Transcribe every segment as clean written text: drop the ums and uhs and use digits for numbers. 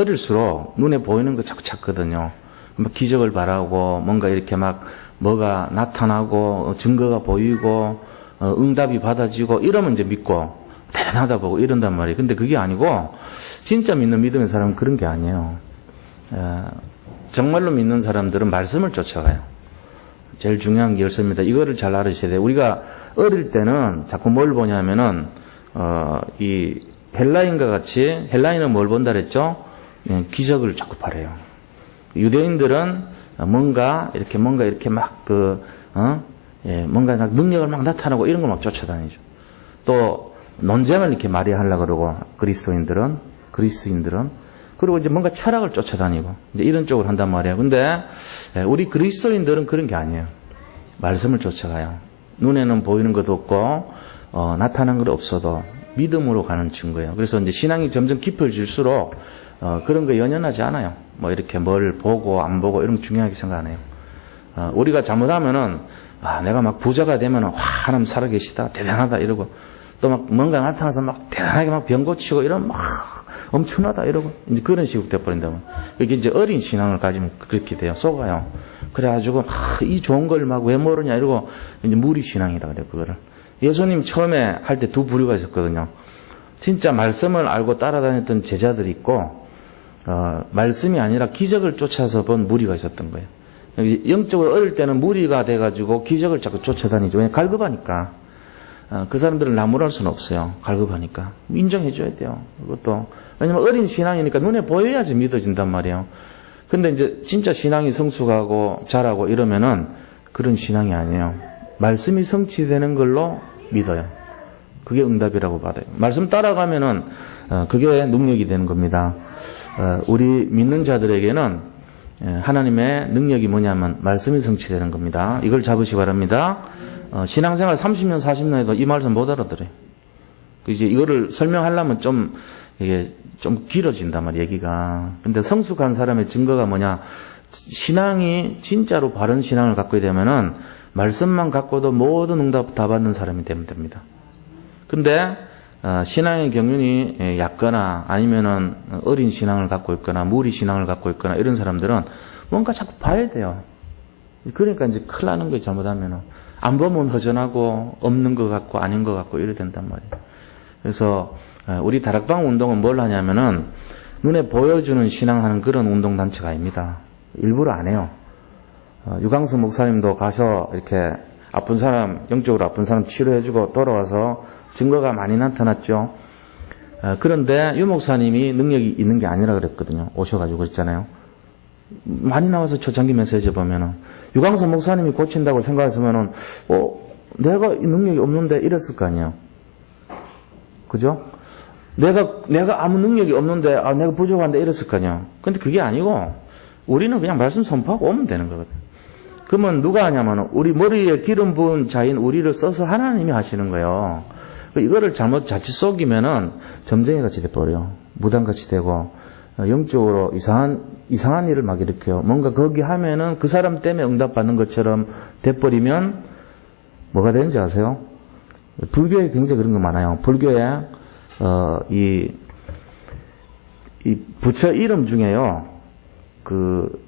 어릴수록 눈에 보이는 거 자꾸 찾거든요. 막 기적을 바라고 뭔가 이렇게 막 뭐가 나타나고 증거가 보이고 응답이 받아지고 이러면 이제 믿고 대단하다 보고 이런단 말이에요. 근데 그게 아니고 진짜 믿는 믿음의 사람은 그런 게 아니에요. 정말로 믿는 사람들은 말씀을 쫓아가요. 제일 중요한 게 열쇠입니다. 이거를 잘 알으셔야 돼요. 우리가 어릴 때는 자꾸 뭘 보냐면은 이 헬라인과 같이 헬라인은 뭘 본다 그랬죠? 기적을 자꾸 바래요. 유대인들은 뭔가 이렇게 막 뭔가 막 능력을 막 나타나고 이런 거 막 쫓아다니죠. 또 논쟁을 이렇게 많이 하려고 그러고 그리스인들은 그리고 이제 뭔가 철학을 쫓아다니고 이제 이런 쪽을 한단 말이에요. 근데 우리 그리스도인들은 그런 게 아니에요. 말씀을 쫓아가요. 눈에는 보이는 것도 없고 나타난 것 없어도 믿음으로 가는 증거예요. 그래서 이제 신앙이 점점 깊어질수록 그런 거 연연하지 않아요. 뭐 이렇게 뭘 보고 안 보고 이런 거 중요하게 생각 안 해요. 우리가 잘못하면은 내가 막 부자가 되면은 하나님 살아계시다 대단하다 이러고 또 막 뭔가 나타나서 막 대단하게 막 병 고치고 이러면 막 엄청나다 이러고 이제 그런 식으로 돼버린다면 이게 이제 어린 신앙을 가지면 그렇게 돼요. 속아요. 그래가지고 이 좋은 걸 막 왜 모르냐 이러고 이제 무리 신앙이라 그래요. 그거를 예수님 처음에 할 때 두 부류가 있었거든요. 진짜 말씀을 알고 따라다녔던 제자들이 있고 말씀이 아니라 기적을 쫓아서 본 무리가 있었던 거예요. 영적으로 어릴 때는 무리가 돼가지고 기적을 자꾸 쫓아다니죠. 왜냐면 갈급하니까. 그 사람들을 나무랄 수는 없어요. 갈급하니까. 인정해줘야 돼요. 그것도. 왜냐면 어린 신앙이니까 눈에 보여야지 믿어진단 말이에요. 근데 이제 진짜 신앙이 성숙하고 자라고 이러면은 그런 신앙이 아니에요. 말씀이 성취되는 걸로 믿어요. 그게 응답이라고 받아요. 말씀 따라가면은 그게 능력이 되는 겁니다. 우리 믿는 자들에게는 하나님의 능력이 뭐냐면 말씀이 성취되는 겁니다. 이걸 잡으시기 바랍니다. 신앙생활 30년, 40년 해도 이 말씀 못 알아들어요. 이제 이거를 설명하려면 이게 좀 길어진단 말이에요, 얘기가. 근데 성숙한 사람의 증거가 뭐냐? 신앙이 진짜로 바른 신앙을 갖고 되면은 말씀만 갖고도 모든 응답 다 받는 사람이 되면 됩니다. 근데 신앙의 경륜이 얕거나 아니면은 어린 신앙을 갖고 있거나 무리 신앙을 갖고 있거나 이런 사람들은 뭔가 자꾸 봐야 돼요. 그러니까 이제 큰일 나는 거예요, 잘못하면은. 안 보면 허전하고 없는 것 같고 아닌 것 같고 이래 된단 말이에요. 그래서 우리 다락방 운동은 뭘 하냐면은 눈에 보여주는 신앙하는 그런 운동단체가 아닙니다. 일부러 안 해요. 유광수 목사님도 가서 이렇게 아픈 사람, 영적으로 아픈 사람 치료해주고 돌아와서 증거가 많이 나타났죠. 그런데 유 목사님이 능력이 있는 게 아니라 그랬거든요. 오셔가지고 그랬잖아요. 많이 나와서 초창기 메시지 보면은 유광수 목사님이 고친다고 생각했으면은 내가 능력이 없는데 이랬을 거 아니에요. 그죠? 내가 아무 능력이 없는데 내가 부족한데 이랬을 거 아니에요. 근데 그게 아니고 우리는 그냥 말씀 선포하고 오면 되는 거거든. 그러면 누가 하냐면 우리 머리에 기름 부은 자인 우리를 써서 하나님이 하시는 거예요. 이거를 잘못 자칫 속이면은 점쟁이 같이 돼버려요. 무당같이 되고 영적으로 이상한 일을 막 일으켜요. 뭔가 거기 하면은 그 사람 때문에 응답받는 것처럼 돼버리면 뭐가 되는지 아세요? 불교에 굉장히 그런 거 많아요. 불교에 이 부처 이름 중에요. 그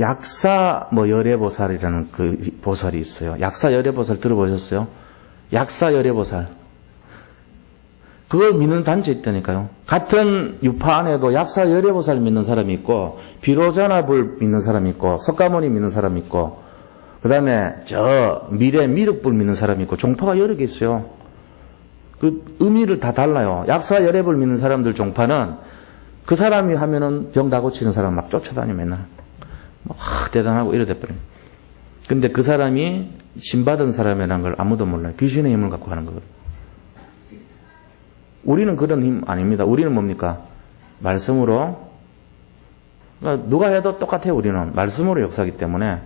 약사 열애보살이라는 그 보살이 있어요. 약사 열애보살 들어보셨어요? 약사 열애보살. 그걸 믿는 단체 있다니까요. 같은 유파 안에도 약사 열애보살 믿는 사람이 있고 비로자나불 믿는 사람이 있고 석가모니 믿는 사람이 있고 그 다음에 미래 미륵불 믿는 사람이 있고 종파가 여러 개 있어요. 그 의미를 다 달라요. 약사 열애불 믿는 사람들 종파는 그 사람이 하면은 병 다 고치는 사람 막 쫓아다니 맨날 대단하고 이래 돼버려요. 근데 그 사람이 신받은 사람이라는 걸 아무도 몰라요. 귀신의 힘을 갖고 하는 거거든요. 우리는 그런 힘 아닙니다. 우리는 뭡니까? 말씀으로. 그러니까 누가 해도 똑같아요. 우리는 말씀으로 역사하기 때문에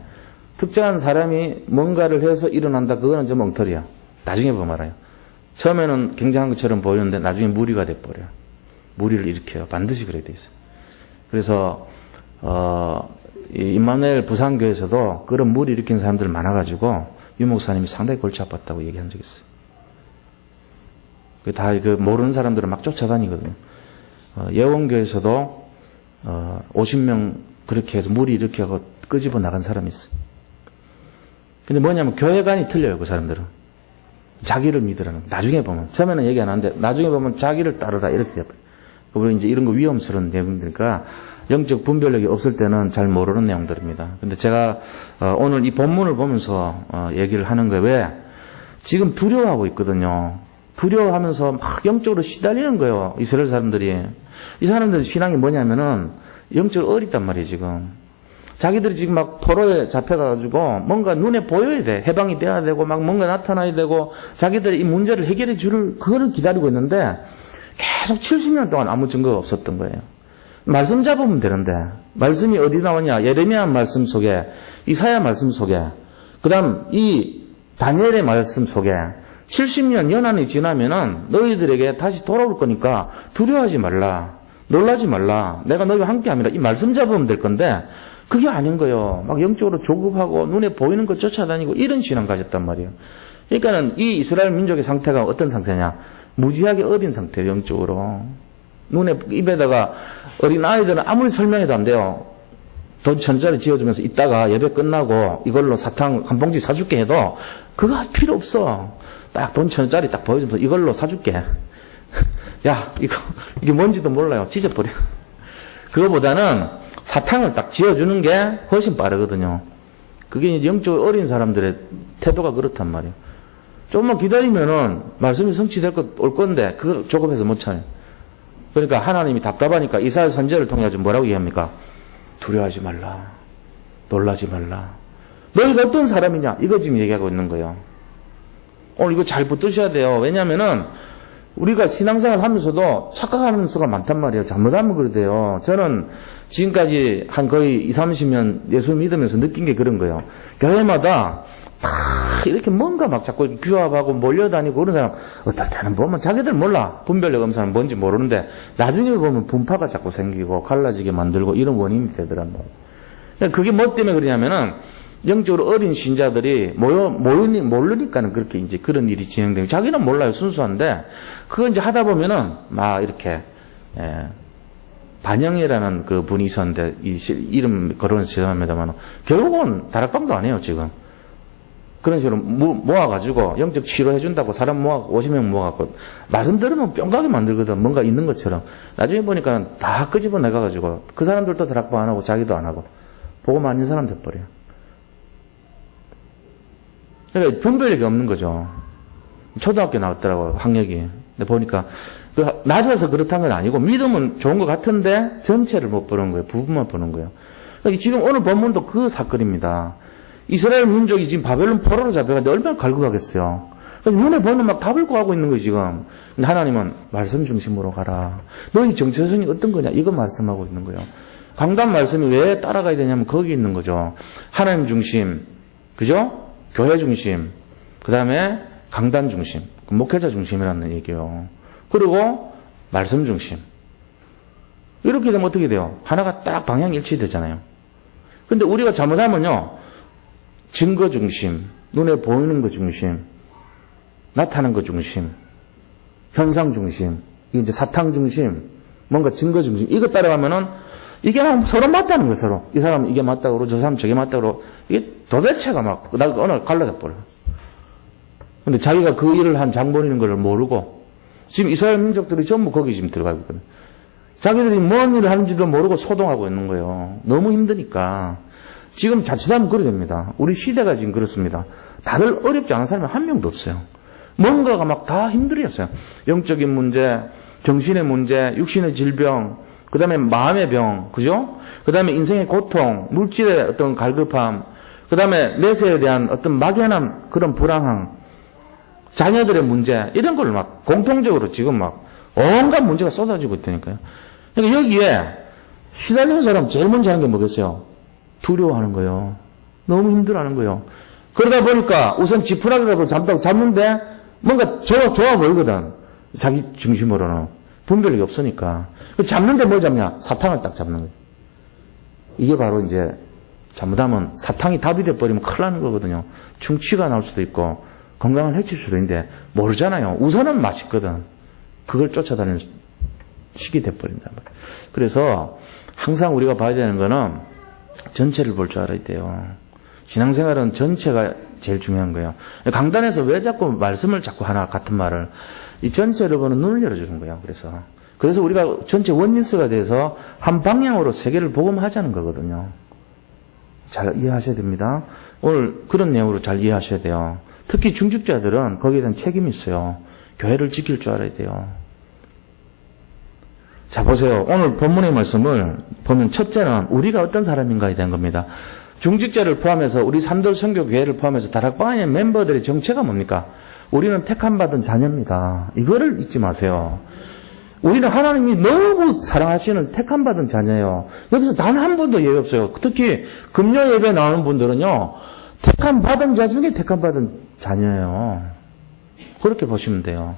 특정한 사람이 뭔가를 해서 일어난다. 그거는 좀 엉터리야. 나중에 보면 알아요. 처음에는 굉장한 것처럼 보이는데 나중에 무리가 돼버려요. 무리를 일으켜요. 반드시 그래야 돼 있어요. 그래서 임마누엘 부산교에서도 그런 무리 일으킨 사람들 많아가지고 유 목사님이 상당히 골치 아팠다고 얘기한 적이 있어요. 다 모르는 사람들은 막 쫓아다니거든요. 예원교에서도 50명 그렇게 해서 물이 이렇게 하고 끄집어 나간 사람이 있어요. 근데 뭐냐면 교회관이 틀려요, 그 사람들은. 자기를 믿으라는. 나중에 보면, 처음에는 얘기 안 하는데, 나중에 보면 자기를 따르라, 이렇게 돼버려요. 우리 이제 이런 거 위험스러운 내용들이니까, 영적 분별력이 없을 때는 잘 모르는 내용들입니다. 근데 제가, 오늘 이 본문을 보면서, 얘기를 하는 거예요. 왜? 지금 두려워하고 있거든요. 두려워하면서 막 영적으로 시달리는 거예요, 이스라엘 사람들이. 이 사람들 신앙이 뭐냐면은, 영적으로 어리단 말이에요, 지금. 자기들이 지금 막 포로에 잡혀가지고 뭔가 눈에 보여야 돼. 해방이 돼야 되고 막 뭔가 나타나야 되고 자기들이 이 문제를 해결해 줄 그거를 기다리고 있는데 계속 70년 동안 아무 증거가 없었던 거예요. 말씀 잡으면 되는데 말씀이 어디 나오냐. 예레미야 말씀 속에 이사야 말씀 속에 그다음 이 다니엘의 말씀 속에 70년 연한이 지나면은 너희들에게 다시 돌아올 거니까 두려워하지 말라. 놀라지 말라. 내가 너희와 함께함이라. 이 말씀 잡으면 될 건데 그게 아닌 거예요. 막 영적으로 조급하고 눈에 보이는 것 쫓아다니고 이런 신앙 가졌단 말이에요. 그러니까는 이 이스라엘 민족의 상태가 어떤 상태냐. 무지하게 어린 상태예요. 영적으로. 눈에 입에다가 어린 아이들은 아무리 설명해도 안 돼요. 돈 1,000짜리 지어주면서 이따가 예배 끝나고 이걸로 사탕 한 봉지 사줄게 해도 그거 필요 없어. 딱 돈 1,000짜리 딱 보여주면서 이걸로 사줄게. 야, 이게 뭔지도 몰라요. 찢어버려. 그거보다는 사탕을 딱 지어주는 게 훨씬 빠르거든요. 그게 이제 영적으로 어린 사람들의 태도가 그렇단 말이에요. 조금만 기다리면은 말씀이 성취될 올 건데 그거 조급해서 못 참아요. 그러니까 하나님이 답답하니까 이사야 선지자를 통해 가지고 뭐라고 얘기합니까? 두려워하지 말라. 놀라지 말라. 너희가 어떤 사람이냐? 이거 지금 얘기하고 있는 거예요. 오늘 이거 잘 붙드셔야 돼요. 왜냐면은 우리가 신앙생활 하면서도 착각하는 수가 많단 말이에요. 잘못하면 그러대요. 저는 지금까지 한 거의 20, 30년 예수 믿으면서 느낀 게 그런 거예요. 교회마다 다 이렇게 뭔가 막 자꾸 규합하고 몰려다니고 그런 사람 어떨 때는 보면 자기들 몰라. 분별력 없는 사람 뭔지 모르는데 나중에 보면 분파가 자꾸 생기고 갈라지게 만들고 이런 원인이 되더란 말이에요. 그게 뭐 때문에 그러냐면은 영적으로 어린 신자들이 모르니까는 그렇게 이제 그런 일이 진행되고 자기는 몰라요. 순수한데 그거 이제 하다 보면은 막 이렇게 반영이라는 그 분이 있었는데 이름 거론해서 죄송합니다만 결국은 다락방도 안 해요 지금. 그런 식으로 모아가지고 영적 치료해준다고 사람 모아갖고 50명 모아갖고 말씀 들으면 뿅가게 만들거든. 뭔가 있는 것처럼. 나중에 보니까 다 끄집어내가지고 그 사람들도 다락방 안 하고 자기도 안 하고 보고만 있는 사람 돼버려요. 그러니까 분별력이 없는 거죠. 초등학교 나왔더라고 학력이. 근데 보니까 낮아서 그렇다는 건 아니고 믿음은 좋은 것 같은데 전체를 못 보는 거예요. 부분만 보는 거예요. 그러니까 지금 오늘 본문도 그 사건입니다. 이스라엘 민족이 지금 바벨론 포로로 잡혀가는데 얼마나 갈고 가겠어요. 그러니까 눈에 보이는 막 답을 구하고 있는 거예요 지금. 근데 하나님은 말씀 중심으로 가라. 너희 정체성이 어떤 거냐 이거 말씀하고 있는 거예요. 강단 말씀이 왜 따라가야 되냐면 거기 있는 거죠. 하나님 중심, 그죠? 교회 중심, 그 다음에 강단 중심, 목회자 중심이라는 얘기예요. 그리고 말씀 중심. 이렇게 되면 어떻게 돼요? 하나가 딱 방향 일치되잖아요. 근데 우리가 잘못하면요, 증거 중심, 눈에 보이는 것 중심, 나타나는 것 중심, 현상 중심, 이게 이제 사탕 중심, 뭔가 증거 중심, 이거 따라가면은 이게 서로 맞다는 거예요, 서로. 이 사람은 이게 맞다고 그러고, 저 사람은 저게 맞다고 그러고, 이게 도대체가 막, 오늘 갈라져 버려요. 근데 자기가 그 일을 한 장본인인 걸 모르고, 지금 이스라엘 민족들이 전부 거기 지금 들어가고 있거든요. 자기들이 뭔 일을 하는지도 모르고 소동하고 있는 거예요. 너무 힘드니까. 지금 자칫하면 그래 됩니다. 우리 시대가 지금 그렇습니다. 다들 어렵지 않은 사람이 한 명도 없어요. 뭔가가 막 다 힘들었어요. 영적인 문제, 정신의 문제, 육신의 질병, 그 다음에 마음의 병, 그죠? 그 다음에 인생의 고통, 물질의 어떤 갈급함, 그 다음에 내세에 대한 어떤 막연한 그런 불안함, 자녀들의 문제, 이런 걸 막 공통적으로 지금 막 온갖 문제가 쏟아지고 있다니까요. 그러니까 여기에 시달리는 사람 제일 먼저 하는 게 뭐겠어요? 두려워하는 거예요. 너무 힘들어하는 거예요. 그러다 보니까 우선 지푸라기라도 잡는데 뭔가 좋아 보이거든. 자기 중심으로는. 분별력이 없으니까. 잡는데 뭘 잡냐? 사탕을 딱 잡는 거예요. 이게 바로 이제 잘못하면 사탕이 답이 돼버리면 큰일 나는 거거든요. 충치가 나올 수도 있고 건강을 해칠 수도 있는데 모르잖아요. 우선은 맛있거든. 그걸 쫓아다니는 식이 돼버린단 말이에요. 그래서 항상 우리가 봐야 되는 거는 전체를 볼 줄 알아야 돼요. 신앙생활은 전체가 제일 중요한 거예요. 강단에서 왜 자꾸 말씀을 자꾸 하나 같은 말을 이 전체를 보는 눈을 열어주는 거예요. 그래서 우리가 전체 원리스가 돼서 한 방향으로 세계를 복음하자는 거거든요. 잘 이해하셔야 됩니다. 오늘 그런 내용으로 잘 이해하셔야 돼요. 특히 중직자들은 거기에 대한 책임이 있어요. 교회를 지킬 줄 알아야 돼요. 자, 보세요. 오늘 본문의 말씀을 보면 첫째는 우리가 어떤 사람인가에 대한 겁니다. 중직자를 포함해서 우리 삼돌 선교교회를 포함해서 다락방의 멤버들의 정체가 뭡니까? 우리는 택함받은 자녀입니다. 이거를 잊지 마세요. 우리는 하나님이 너무 사랑하시는 택함받은 자녀예요. 여기서 단 한 번도 예외 없어요. 특히 금요 예배 나오는 분들은요. 택함받은 자 중에 택함받은 자녀예요. 그렇게 보시면 돼요.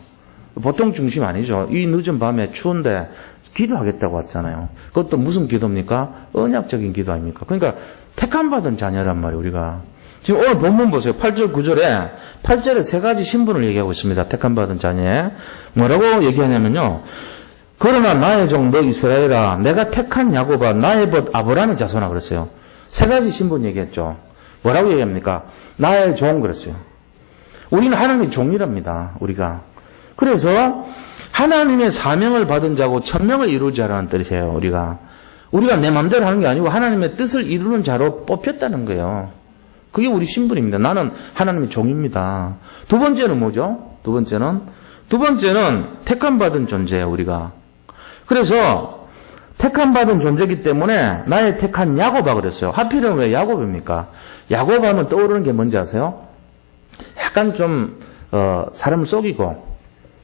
보통 중심 아니죠. 이 늦은 밤에 추운데 기도하겠다고 왔잖아요. 그것도 무슨 기도입니까? 언약적인 기도 아닙니까? 그러니까 택함받은 자녀란 말이에요. 우리가. 지금 오늘 본문 보세요. 8절 9절에 8절에 세 가지 신분을 얘기하고 있습니다. 택함받은 자녀에. 뭐라고 얘기하냐면요. 그러나 나의 종 너 이스라엘아 내가 택한 야곱아 나의 벗 아브라함의 자손아 그랬어요. 세 가지 신분 얘기했죠. 뭐라고 얘기합니까? 나의 종 그랬어요. 우리는 하나님의 종이랍니다. 우리가. 그래서 하나님의 사명을 받은 자고 천명을 이룰 자라는 뜻이에요. 우리가 내 마음대로 하는 게 아니고 하나님의 뜻을 이루는 자로 뽑혔다는 거예요. 그게 우리 신분입니다. 나는 하나님의 종입니다. 두 번째는 뭐죠? 두 번째는 택함받은 존재예요. 우리가. 그래서 택함받은 존재이기 때문에 나의 택한 야곱아 그랬어요. 하필은 왜 야곱입니까? 야곱하면 떠오르는 게 뭔지 아세요? 약간 좀 사람을 속이고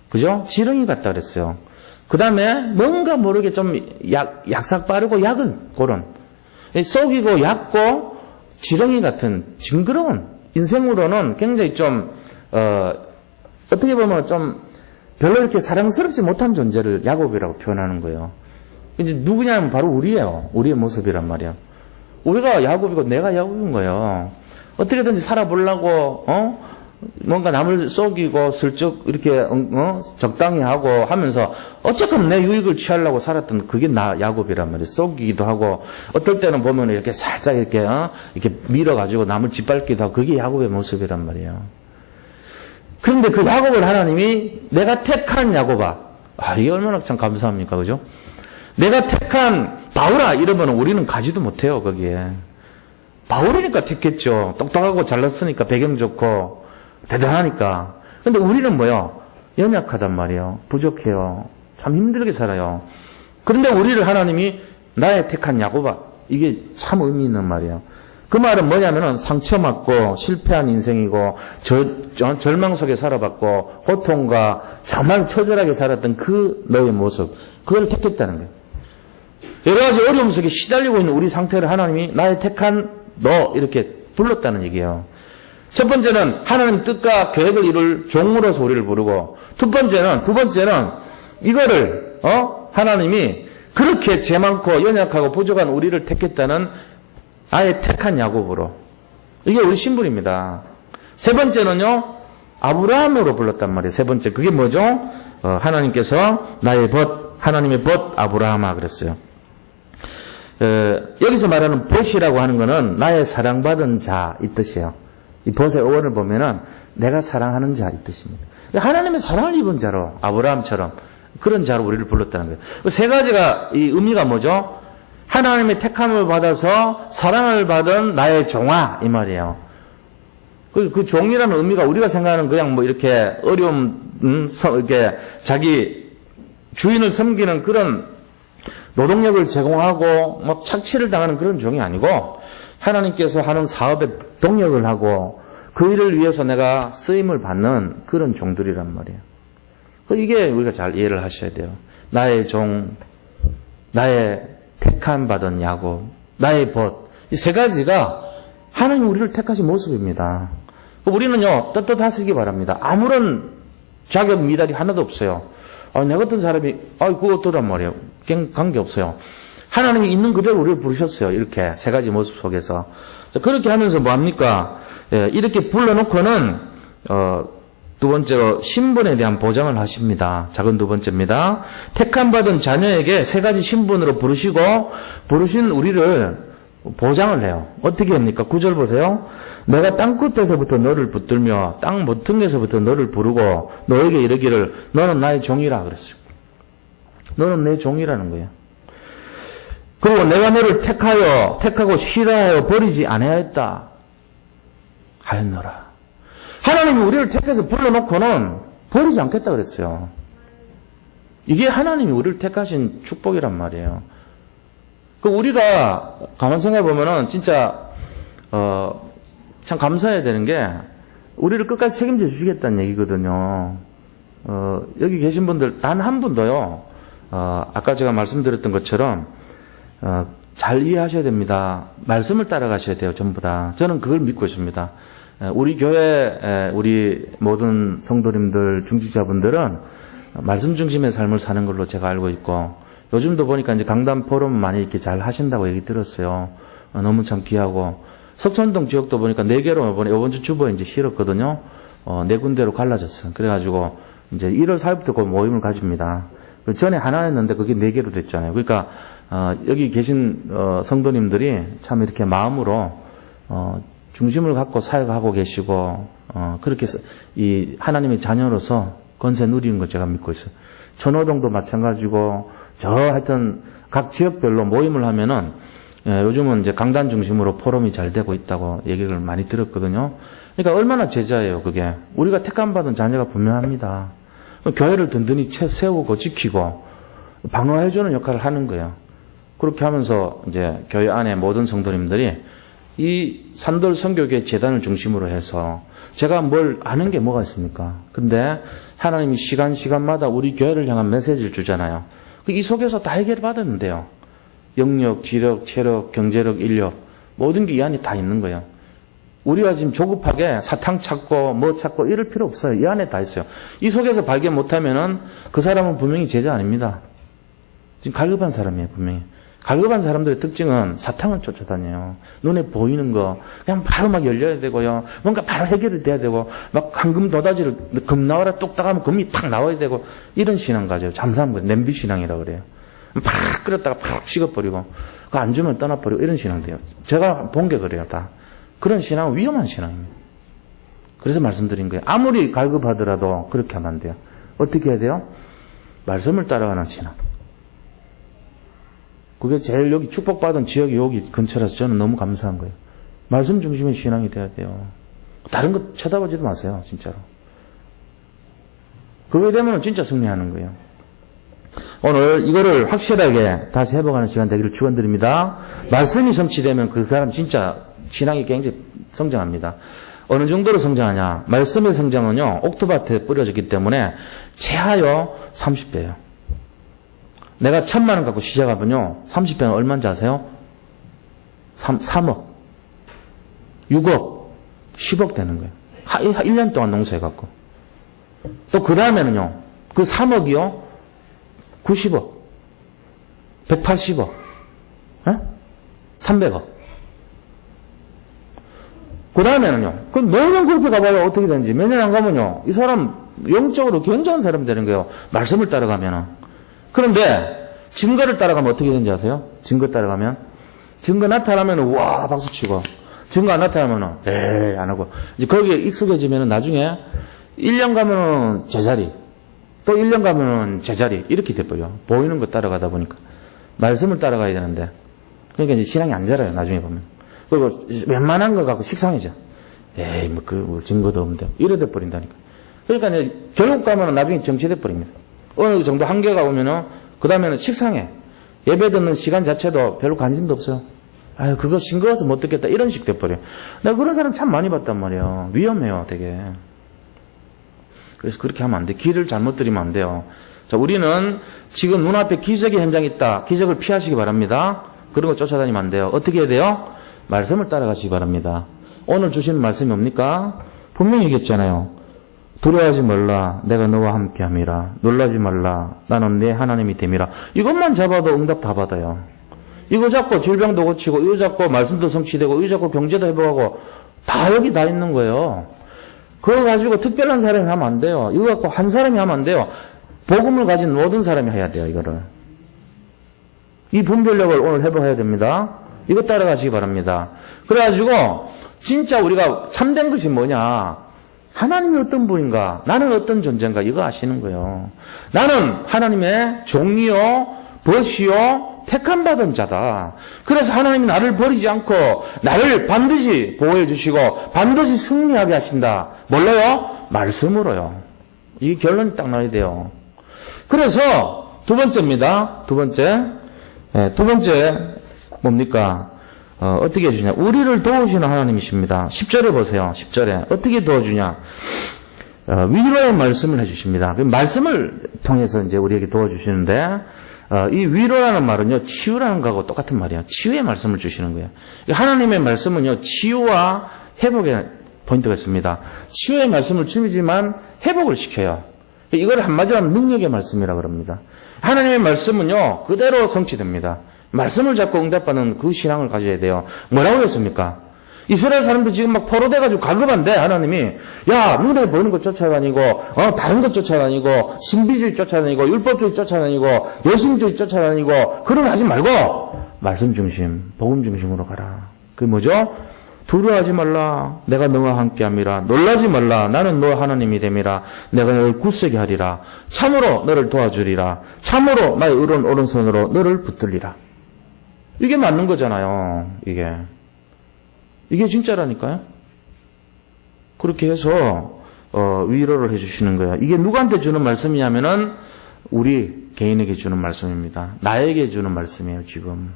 그죠? 지렁이 같다 그랬어요. 그 다음에 뭔가 모르게 좀 약삭 빠르고 약은 그런 속이고 얕고 지렁이 같은 징그러운 인생으로는 굉장히 좀 어떻게 보면 좀 별로 이렇게 사랑스럽지 못한 존재를 야곱이라고 표현하는 거예요. 이제 누구냐면 바로 우리예요. 우리의 모습이란 말이야. 우리가 야곱이고 내가 야곱인 거예요. 어떻게든지 살아보려고 뭔가 남을 속이고 슬쩍 이렇게 적당히 하고 하면서 어쨌건 내 유익을 취하려고 살았던 그게 나 야곱이란 말이에요. 속이기도 하고 어떨 때는 보면 이렇게 살짝 이렇게 밀어가지고 남을 짓밟기도 하고 그게 야곱의 모습이란 말이에요. 그런데 그 야곱을 하나님이 내가 택한 야곱아. 이게 얼마나 참 감사합니까? 그죠? 내가 택한 바울아 이러면 우리는 가지도 못해요. 거기에. 바울이니까 택했죠. 똑똑하고 잘났으니까 배경 좋고 대단하니까. 근데 우리는 뭐요? 연약하단 말이에요. 부족해요. 참 힘들게 살아요. 그런데 우리를 하나님이 나의 택한 야곱아. 이게 참 의미 있는 말이에요. 그 말은 뭐냐면은 상처받고 실패한 인생이고 절망 속에 살아봤고 고통과 정말 처절하게 살았던 그 너의 모습 그걸 택했다는 거예요. 여러 가지 어려움 속에 시달리고 있는 우리 상태를 하나님이 나의 택한 너 이렇게 불렀다는 얘기예요. 첫 번째는 하나님 뜻과 계획을 이룰 종으로서 우리를 부르고 두 번째는 이거를 하나님이 그렇게 죄 많고 연약하고 부족한 우리를 택했다는 아예 택한 야곱으로. 이게 우리 신분입니다. 세 번째는요, 아브라함으로 불렀단 말이에요. 세 번째. 그게 뭐죠? 하나님께서 나의 벗, 하나님의 벗 아브라함아 그랬어요. 여기서 말하는 벗이라고 하는 거는 나의 사랑받은 자 이 뜻이에요. 이 벗의 어원을 보면은 내가 사랑하는 자 이 뜻입니다. 하나님의 사랑을 입은 자로 아브라함처럼 그런 자로 우리를 불렀다는 거예요. 세 가지가 이 의미가 뭐죠? 하나님의 택함을 받아서 사랑을 받은 나의 종아 이 말이에요. 그 종이라는 의미가 우리가 생각하는 그냥 뭐 이렇게 어려움 이렇게 자기 주인을 섬기는 그런 노동력을 제공하고 막 착취를 당하는 그런 종이 아니고 하나님께서 하는 사업에 동력을 하고 그 일을 위해서 내가 쓰임을 받는 그런 종들이란 말이에요. 이게 우리가 잘 이해를 하셔야 돼요. 나의 종, 나의 택함 받은 야곱, 나의 벗. 이 세 가지가 하나님 우리를 택하신 모습입니다. 우리는요, 떳떳하시기 바랍니다. 아무런 자격 미달이 하나도 없어요. 내 같은 사람이, 그거 어떠란 말이에요. 관계없어요. 하나님이 있는 그대로 우리를 부르셨어요. 이렇게 세 가지 모습 속에서. 그렇게 하면서 뭐합니까? 이렇게 불러놓고는, 두 번째로 신분에 대한 보장을 하십니다. 작은 두 번째입니다. 택함받은 자녀에게 세 가지 신분으로 부르시고 부르신 우리를 보장을 해요. 어떻게 합니까? 9절 보세요. 내가 땅끝에서부터 너를 붙들며 땅 모퉁이에서부터 너를 부르고 너에게 이르기를 너는 나의 종이라 그랬어요. 너는 내 종이라는 거예요. 그리고 내가 너를 택하고 싫어하여 버리지 아니하였다 하였노라. 하나님이 우리를 택해서 불러놓고는 버리지 않겠다 그랬어요. 이게 하나님이 우리를 택하신 축복이란 말이에요. 우리가 가만 생각해 보면은 진짜 참 감사해야 되는 게 우리를 끝까지 책임져 주시겠다는 얘기거든요. 여기 계신 분들 단 한 분도요. 아까 제가 말씀드렸던 것처럼 잘 이해하셔야 됩니다. 말씀을 따라가셔야 돼요. 전부 다. 저는 그걸 믿고 있습니다. 우리 교회 우리 모든 성도님들 중직자분들은 말씀 중심의 삶을 사는 걸로 제가 알고 있고 요즘도 보니까 이제 강단 포럼 많이 이렇게 잘 하신다고 얘기 들었어요. 너무 참 귀하고 석촌동 지역도 보니까 4개로 이번 주 주보에 이제 실었거든요. 4군데로 갈라졌어요. 그래가지고 이제 1월 4일부터 그 모임을 가집니다. 그 전에 하나였는데 그게 4개로 됐잖아요. 그러니까 여기 계신 성도님들이 참 이렇게 마음으로 중심을 갖고 사역하고 계시고 그렇게 이 하나님의 자녀로서 권세 누리는 거 제가 믿고 있어요. 천호동도 마찬가지고 하여튼 각 지역별로 모임을 하면은 요즘은 이제 강단 중심으로 포럼이 잘 되고 있다고 얘기를 많이 들었거든요. 그러니까 얼마나 제자예요, 그게. 우리가 택함받은 자녀가 분명합니다. 교회를 든든히 세우고 지키고 방어해주는 역할을 하는 거예요. 그렇게 하면서 이제 교회 안에 모든 성도님들이 이 산돌 선교교회 재단을 중심으로 해서 제가 뭘 아는 게 뭐가 있습니까? 근데 하나님이 시간마다 우리 교회를 향한 메시지를 주잖아요. 이 속에서 다 해결을 받았는데요. 영역, 지력, 체력, 경제력, 인력 모든 게 이 안에 다 있는 거예요. 우리가 지금 조급하게 사탕 찾고 뭐 찾고 이럴 필요 없어요. 이 안에 다 있어요. 이 속에서 발견 못하면은 그 사람은 분명히 제자 아닙니다. 지금 갈급한 사람이에요, 분명히. 갈급한 사람들의 특징은 사탕을 쫓아다녀요. 눈에 보이는 거 그냥 바로 막 열려야 되고요. 뭔가 바로 해결이 돼야 되고 막 황금 도다지를 금 나와라 뚝딱 하면 금이 팍 나와야 되고 이런 신앙 가져요. 잠수하는 거예요. 냄비 신앙이라고 그래요. 팍 끓였다가 팍 식어버리고 그거 안 주면 떠나버리고 이런 신앙 돼요. 제가 본 게 그래요. 다. 그런 신앙은 위험한 신앙입니다. 그래서 말씀드린 거예요. 아무리 갈급하더라도 그렇게 하면 안 돼요. 어떻게 해야 돼요? 말씀을 따라가는 신앙. 그게 제일 여기 축복받은 지역이 여기 근처라서 저는 너무 감사한 거예요. 말씀 중심의 신앙이 돼야 돼요. 다른 거 쳐다보지도 마세요. 진짜로. 그거에 되면 진짜 승리하는 거예요. 오늘 이거를 확실하게 다시 회복하는 시간 되기를 축원드립니다. 말씀이 성취되면 그 사람 진짜 신앙이 굉장히 성장합니다. 어느 정도로 성장하냐? 말씀의 성장은요. 옥토밭에 뿌려졌기 때문에 최하여 30배예요. 내가 1,000만 원 갖고 시작하면요. 30배는 얼마인지 아세요? 3억, 6억, 10억 되는 거예요. 1년 동안 농사해갖고. 또 그 다음에는요. 그 3억이요. 90억, 180억, 300억. 그 다음에는요. 매년 그렇게 가봐야 어떻게 되는지. 매년 안 가면요. 이 사람 영적으로 굉장한 사람이 되는 거예요. 말씀을 따라가면은. 그런데 증거를 따라가면 어떻게 되는지 아세요? 증거 따라가면 증거 나타나면은 와 박수치고 증거 안 나타나면은 에이 안 하고 이제 거기에 익숙해지면은 나중에 1년 가면은 제자리 또 1년 가면은 제자리 이렇게 돼버려. 보이는 거 따라가다 보니까 말씀을 따라가야 되는데 그러니까 이제 신앙이 안 자라요. 나중에 보면. 그리고 웬만한 거 갖고 식상해져. 에이 뭐 그 증거도 없는데 이래 돼 버린다니까. 그러니까 이제 결국 가면은 나중에 정체돼 버립니다. 어느 정도 한계가 오면은, 그 다음에는 식상해. 예배 듣는 시간 자체도 별로 관심도 없어요. 아유, 그거 싱거워서 못 듣겠다. 이런 식 돼버려. 내가 그런 사람 참 많이 봤단 말이에요. 위험해요, 되게. 그래서 그렇게 하면 안 돼. 길을 잘못 들이면 안 돼요. 자, 우리는 지금 눈앞에 기적의 현장이 있다. 기적을 피하시기 바랍니다. 그런 거 쫓아다니면 안 돼요. 어떻게 해야 돼요? 말씀을 따라가시기 바랍니다. 오늘 주시는 말씀이 뭡니까? 분명히 얘기했잖아요. 두려워하지 말라. 내가 너와 함께함이라. 놀라지 말라. 나는 내 하나님이 됨이라. 이것만 잡아도 응답 다 받아요. 이거 잡고 질병도 고치고, 이거 잡고 말씀도 성취되고, 이거 잡고 경제도 회복하고, 다 여기 다 있는 거예요. 그거 가지고 특별한 사람이 하면 안 돼요. 이거 갖고 한 사람이 하면 안 돼요. 복음을 가진 모든 사람이 해야 돼요, 이거를. 이 분별력을 오늘 회복해야 됩니다. 이거 따라가시기 바랍니다. 그래가지고, 진짜 우리가 참된 것이 뭐냐. 하나님이 어떤 분인가? 나는 어떤 존재인가? 이거 아시는 거예요. 나는 하나님의 종이요, 벗이요, 택함받은 자다. 그래서 하나님이 나를 버리지 않고 나를 반드시 보호해 주시고 반드시 승리하게 하신다. 뭘로요? 말씀으로요. 이 결론이 딱 나야 돼요. 그래서 두 번째입니다. 두 번째 뭡니까? 어떻게 해주냐? 우리를 도우시는 하나님이십니다. 10절에 보세요. 10절에 어떻게 도와주냐? 위로의 말씀을 해주십니다. 그 말씀을 통해서 이제 우리에게 도와주시는데 이 위로라는 말은요, 치유라는 거하고 똑같은 말이에요. 치유의 말씀을 주시는 거예요. 하나님의 말씀은요, 치유와 회복의 포인트가 있습니다. 치유의 말씀을 주지만 회복을 시켜요. 이걸 한마디로 하면 능력의 말씀이라 그럽니다. 하나님의 말씀은요, 그대로 성취됩니다. 말씀을 잡고 응답하는 그 신앙을 가져야 돼요. 뭐라고 했습니까? 이스라엘 사람들 지금 막 포로돼가지고 갈급한데 하나님이 야 눈에 보이는 것 쫓아다니고 다른 것 쫓아다니고 신비주의 쫓아다니고 율법주의 쫓아다니고 여신주의 쫓아다니고 그런 거 하지 말고 말씀 중심, 복음 중심으로 가라. 그게 뭐죠? 두려워하지 말라. 내가 너와 함께함이라. 놀라지 말라. 나는 너 하나님이 됨이라. 내가 너를 굳세게 하리라. 참으로 너를 도와주리라. 참으로 나의 의로운 오른손으로 너를 붙들리라. 이게 맞는 거잖아요. 이게 진짜라니까요. 그렇게 해서 위로를 해주시는 거예요. 이게 누구한테 주는 말씀이냐면은 우리 개인에게 주는 말씀입니다. 나에게 주는 말씀이에요. 지금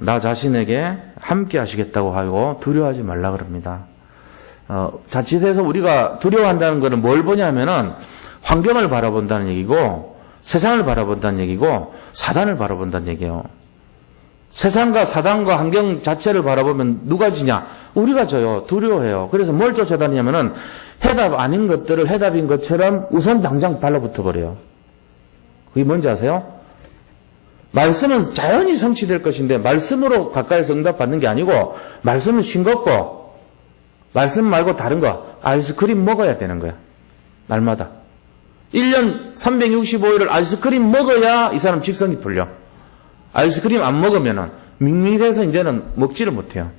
나 자신에게 함께 하시겠다고 하고 두려워하지 말라 그럽니다. 자칫해서 우리가 두려워한다는 것은 뭘 보냐면은 환경을 바라본다는 얘기고 세상을 바라본다는 얘기고 사단을 바라본다는 얘기예요. 세상과 사단과 환경 자체를 바라보면 누가 지냐? 우리가 져요. 두려워해요. 그래서 뭘 쫓아다니냐면은 해답 아닌 것들을 해답인 것처럼 우선 당장 달라붙어 버려요. 그게 뭔지 아세요? 말씀은 자연히 성취될 것인데 말씀으로 가까이서 응답받는 게 아니고 말씀은 싱겁고 말씀 말고 다른 거 아이스크림 먹어야 되는 거야. 날마다. 1년 365일을 아이스크림 먹어야 이 사람 직성이 풀려. 아이스크림 안 먹으면은 밋밋해서 이제는 먹지를 못해요.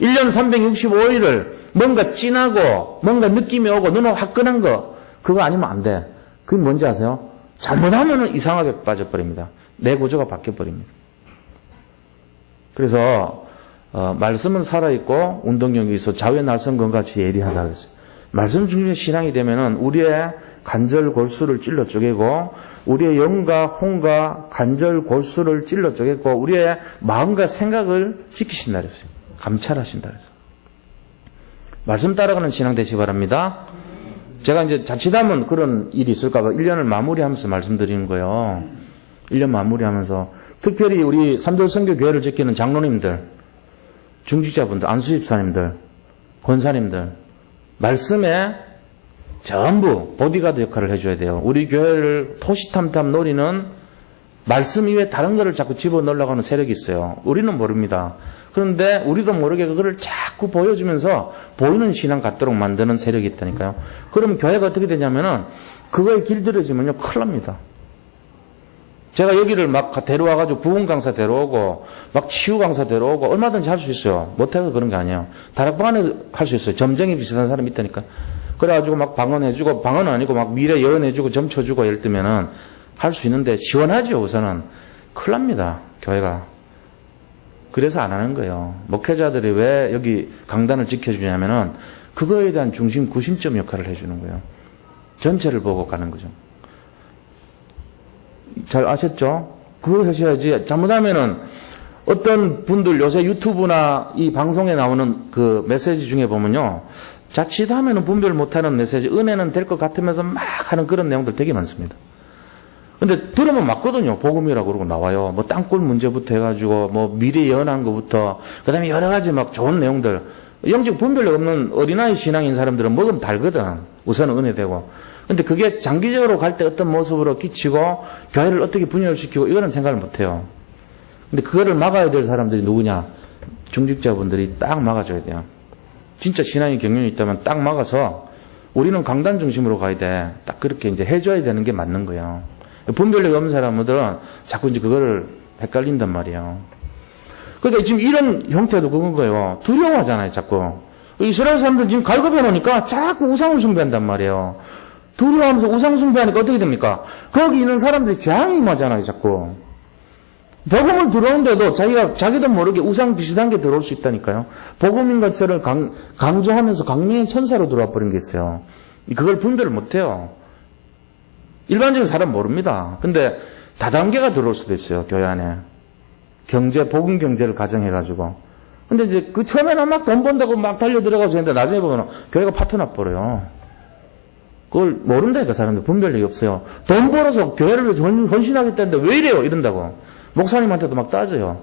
1년 365일을 뭔가 진하고 뭔가 느낌이 오고 눈에 화끈한 거 그거 아니면 안 돼. 그게 뭔지 아세요? 잘못하면은 이상하게 빠져버립니다. 내 구조가 바뀌어버립니다. 그래서 말씀은 살아있고 운동력이 있어 자유의 날성건 같이 예리하다 그랬어요. 말씀 중심의 신앙이 되면은 우리의 관절 골수를 찔러 쪼개고 우리의 영과 혼과 관절 골수를 찔러 쪼개고 우리의 마음과 생각을 지키신다 그랬어요. 감찰하신다 그랬어요. 말씀 따라가는 신앙 되시기 바랍니다. 제가 이제 자칫하면 그런 일이 있을까 봐 1년을 마무리하면서 말씀드리는 거예요. 1년 마무리하면서 특별히 우리 삼돌 선교교회를 지키는 장로님들, 중직자분들, 안수집사님들, 권사님들 말씀에 전부 보디가드 역할을 해줘야 돼요. 우리 교회를 토시탐탐 노리는 말씀 이외에 다른 거를 자꾸 집어넣으려고 하는 세력이 있어요. 우리는 모릅니다. 그런데 우리도 모르게 그거를 자꾸 보여주면서 보이는 신앙 같도록 만드는 세력이 있다니까요. 그러면 교회가 어떻게 되냐면은 그거에 길들여지면요 큰일 납니다. 제가 여기를 막 데려와가지고 부흥 강사 데려오고 막 치유 강사 데려오고 얼마든지 할 수 있어요. 못해서 그런 게 아니에요. 다락방 안에 할 수 있어요. 점쟁이 비슷한 사람이 있다니까. 그래가지고 막 방언해주고 방언은 아니고 막 미래 예언해주고 점쳐주고 예를 들면은 할 수 있는데 시원하죠. 우선은 큰일 납니다. 교회가. 그래서 안 하는 거예요. 목회자들이 왜 여기 강단을 지켜주냐면은 그거에 대한 중심 구심점 역할을 해주는 거예요. 전체를 보고 가는 거죠. 잘 아셨죠? 그걸 하셔야지. 잘못하면은 어떤 분들 요새 유튜브나 이 방송에 나오는 그 메시지 중에 보면요. 자칫하면은 분별 못하는 메시지, 은혜는 될 것 같으면서 막 하는 그런 내용들 되게 많습니다. 근데 들으면 맞거든요. 복음이라고 그러고 나와요. 뭐 땅굴 문제부터 해가지고 뭐 미래 예언한 것부터 그다음에 여러 가지 막 좋은 내용들. 영적 분별력 없는 어린아이 신앙인 사람들은 먹으면 달거든. 우선은 은혜되고. 근데 그게 장기적으로 갈 때 어떤 모습으로 끼치고 교회를 어떻게 분열시키고 이거는 생각을 못해요. 근데 그거를 막아야 될 사람들이 누구냐? 중직자분들이 딱 막아줘야 돼요. 진짜 신앙의 경륜이 있다면 딱 막아서 우리는 강단 중심으로 가야 돼. 딱 그렇게 이제 해줘야 되는 게 맞는 거예요. 분별력이 없는 사람들은 자꾸 이제 그거를 헷갈린단 말이에요. 그러니까 지금 이런 형태도 그건 거예요. 두려워하잖아요, 자꾸. 이스라엘 사람들 지금 갈급해 놓으니까 자꾸 우상을 숭배한단 말이에요. 두려워하면서 우상 숭배하니까 어떻게 됩니까? 거기 있는 사람들이 재앙이 임하잖아요, 자꾸. 복음을 들어오는데도 자기도 모르게 우상 비슷한 게 들어올 수 있다니까요. 복음인 것처럼 강조하면서 강림의 천사로 들어와 버린 게 있어요. 그걸 분별을 못 해요. 일반적인 사람 모릅니다. 근데 다단계가 들어올 수도 있어요, 교회 안에. 복음 경제를 가정해가지고. 근데 이제 그 처음에는 막 돈 번다고 막 달려들어가지고 했는데 나중에 보면 교회가 파토나 버려요. 그걸 모른다니까, 사람들. 분별력이 없어요. 돈 벌어서 교회를 위해서 헌신하겠다는데 왜 이래요? 이런다고. 목사님한테도 막 따져요.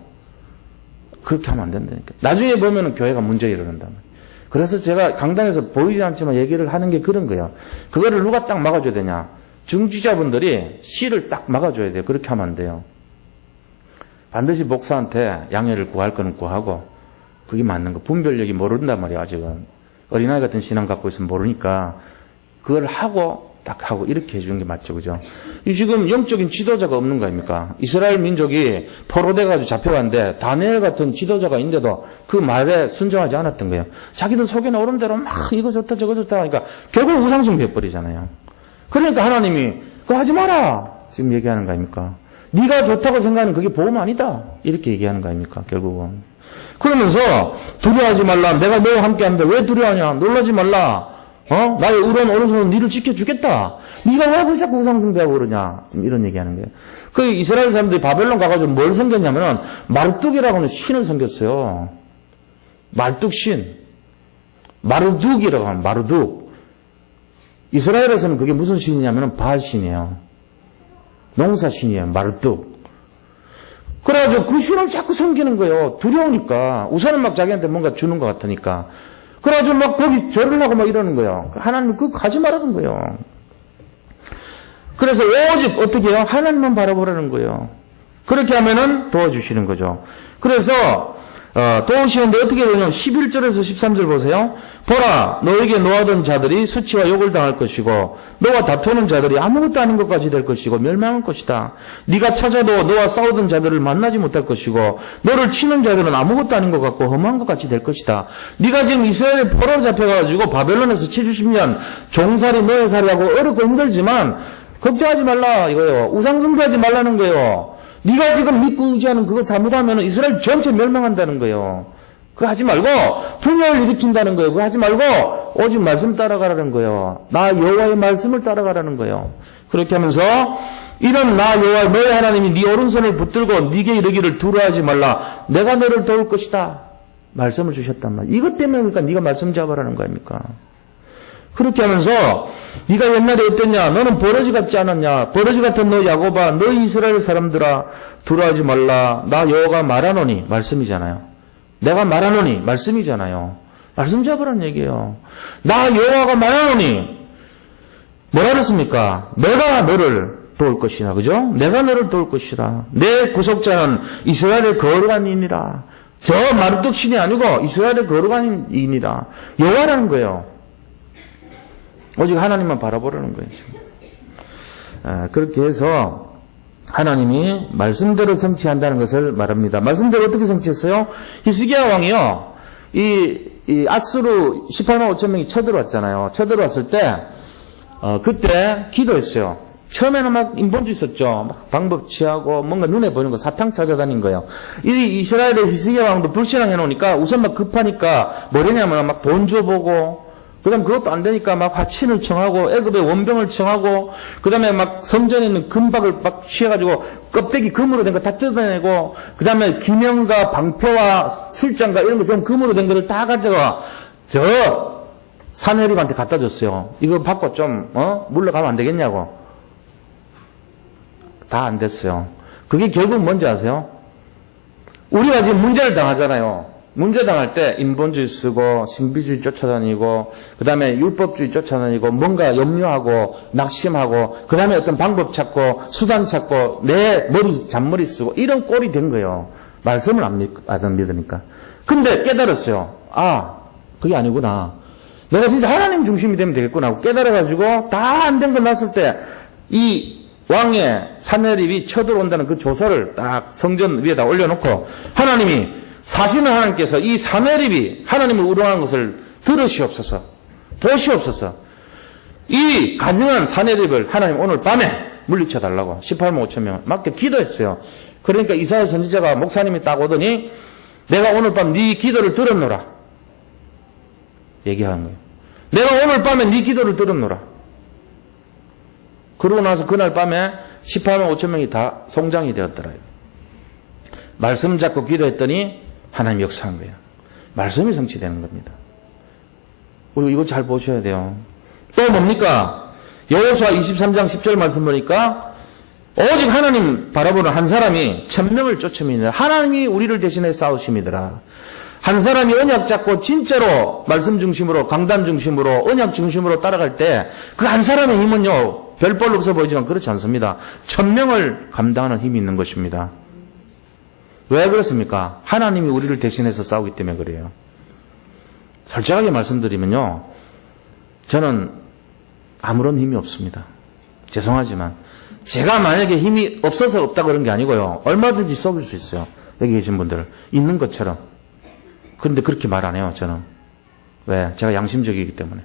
그렇게 하면 안 된다니까. 나중에 보면은 교회가 문제 일어난단 말이에요. 그래서 제가 강단에서 보이지 않지만 얘기를 하는 게 그런 거예요. 그거를 누가 딱 막아줘야 되냐. 중지자분들이 씨를 딱 막아줘야 돼요. 그렇게 하면 안 돼요. 반드시 목사한테 양해를 구할 거는 구하고, 그게 맞는 거. 분별력이 모른단 말이에요, 아직은. 어린아이 같은 신앙 갖고 있으면 모르니까, 그걸 하고, 딱 하고, 이렇게 해주는 게 맞죠, 그죠? 지금 영적인 지도자가 없는 거 아닙니까? 이스라엘 민족이 포로돼가지고 잡혀갔는데, 다니엘 같은 지도자가 있는데도 그 말에 순종하지 않았던 거예요. 자기들 속에는 오른 대로 막 이거 좋다, 저거 좋다 하니까, 결국 우상숭배 해버리잖아요. 그러니까 하나님이, 그거 하지 마라! 지금 얘기하는 거 아닙니까? 네가 좋다고 생각하는 그게 복음 아니다. 이렇게 얘기하는 거 아닙니까, 결국은. 그러면서, 두려워하지 말라. 내가 너와 함께 하는데 왜 두려워하냐? 놀라지 말라. 나의 의로운 오른손으로 니를 지켜주겠다. 네가 왜 그렇게 자꾸 우상숭배하고 그러냐? 지금 이런 얘기하는 거예요. 그 이스라엘 사람들이 바벨론 가가지고 뭘 섬겼냐면은 마르뚝이라고 하는 신을 섬겼어요. 말뚝신. 마르둑이라고 하는 마르둑. 이스라엘에서는 그게 무슨 신이냐면은 바알신이에요. 농사신이에요. 마르뚝. 그래가지고 그 신을 자꾸 섬기는 거예요. 두려우니까. 우선은 막 자기한테 뭔가 주는 것 같으니까. 그래가지고 막 거기 절을 하고 막 이러는 거예요. 하나님 그거 가지 말라는 거예요. 그래서 오직 어떻게 해요? 하나님만 바라보라는 거예요. 그렇게 하면은 도와주시는 거죠. 그래서 도우시는데 어떻게 되냐면 11절에서 13절 보세요. 보라, 너에게 노하던 자들이 수치와 욕을 당할 것이고 너와 다투는 자들이 아무것도 아닌 것까지 될 것이고 멸망할 것이다. 네가 찾아도 너와 싸우던 자들을 만나지 못할 것이고 너를 치는 자들은 아무것도 아닌 것 같고 험한 것 같이 될 것이다. 네가 지금 이스라엘에 포로로 잡혀가지고 바벨론에서 70년 종살이 노예살이하고 어렵고 힘들지만 걱정하지 말라 이거예요. 우상숭배하지 말라는 거예요. 네가 지금 믿고 의지하는 그거 잘못하면 이스라엘 전체 멸망한다는 거예요. 그거 하지 말고 분열을 일으킨다는 거예요. 그거 하지 말고 오직 말씀 따라가라는 거예요. 나 여호와의 말씀을 따라가라는 거예요. 그렇게 하면서 이런 나 여호와 너의 하나님이 네 오른손을 붙들고 네게 이르기를 두려워하지 말라. 내가 너를 도울 것이다. 말씀을 주셨단 말이에요. 이것 때문에 그러니까 네가 말씀 잡아라는 거 아닙니까? 그렇게 하면서 네가 옛날에 어땠냐? 너는 버러지 같지 않았냐? 버러지 같은 너 야곱아, 너 이스라엘 사람들아 두려워하지 말라. 나 여호와가 말하노니 말씀이잖아요. 내가 말하노니 말씀이잖아요. 말씀 잡으라는 얘기예요. 나 여호와가 말하노니 뭐라 그랬습니까? 내가 너를 도울 것이라, 그죠? 내가 너를 도울 것이라. 내 구속자는 이스라엘의 거룩한 이니라. 저 마르뚝 신이 아니고 이스라엘의 거룩한 이니라. 여호와라는 거예요. 오직 하나님만 바라보라는 거예요, 지금. 그렇게 해서 하나님이 말씀대로 성취한다는 것을 말합니다. 말씀대로 어떻게 성취했어요? 히스기야 왕이요, 이 아수르 18만 5천 명이 쳐들어왔잖아요. 쳐들어왔을 때, 그때 기도했어요. 처음에는 막 인본주의 있었죠. 막 방법 취하고 뭔가 눈에 보이는 거 사탕 찾아다닌 거예요. 이 이스라엘의 히스기야 왕도 불신앙 해놓으니까 우선 막 급하니까 뭐냐면 막 돈 줘보고, 그 다음 그것도 안 되니까 막 화친을 청하고 애굽의 원병을 청하고 그 다음에 막 성전에 있는 금박을 막 취해가지고 껍데기 금으로 된 거 다 뜯어내고 그 다음에 기명과 방패와 술장과 이런 거 좀 금으로 된 거를 다 가져가 저 사내립한테 갖다 줬어요. 이거 받고 좀 물러가면 안 되겠냐고. 다 안 됐어요. 그게 결국 뭔지 아세요? 우리가 지금 문제를 당하잖아요. 문제 당할 때 인본주의 쓰고 신비주의 쫓아다니고 그 다음에 율법주의 쫓아다니고 뭔가 염려하고 낙심하고 그 다음에 어떤 방법 찾고 수단 찾고 내 머리 잔머리 쓰고 이런 꼴이 된 거예요. 말씀을 안 믿으니까. 근데 깨달았어요. 그게 아니구나. 내가 진짜 하나님 중심이 되면 되겠구나 하고 깨달아가지고 다 안 된 거 났을 때 이 왕의 사내립이 쳐들어온다는 그 조서를 딱 성전 위에다 올려놓고 하나님이 사시는 하나님께서 이 사내립이 하나님을 우롱한 것을 들으시옵소서, 보시옵소서. 이 가증한 사내립을 하나님 오늘 밤에 물리쳐 달라고 18만 5천 명 맞게 기도했어요. 그러니까 이사야 선지자가 목사님이 딱 오더니 내가 오늘 밤 네 기도를 들었노라 얘기하는 거예요. 내가 오늘 밤에 네 기도를 들었노라. 그러고 나서 그날 밤에 18만 5천 명이 다 송장이 되었더라요. 말씀 잡고 기도했더니 하나님 역사한 거예요. 말씀이 성취되는 겁니다. 우리 이거 잘 보셔야 돼요. 또 뭡니까? 여호수아 23장 10절 말씀 보니까 오직 하나님 바라보는 한 사람이 1000명을 쫓음이니라. 하나님이 우리를 대신해 싸우심이더라. 한 사람이 언약 잡고 진짜로 말씀 중심으로 강단 중심으로 언약 중심으로 따라갈 때 그 한 사람의 힘은요 별볼 없어 보이지만 그렇지 않습니다. 1000명을 감당하는 힘이 있는 것입니다. 왜 그렇습니까? 하나님이 우리를 대신해서 싸우기 때문에 그래요. 솔직하게 말씀드리면요 저는 아무런 힘이 없습니다. 죄송하지만 제가 만약에 힘이 없어서 없다고 그런 게 아니고요 얼마든지 속일 수 있어요. 여기 계신 분들 있는 것처럼. 그런데 그렇게 말 안 해요, 저는. 왜? 제가 양심적이기 때문에.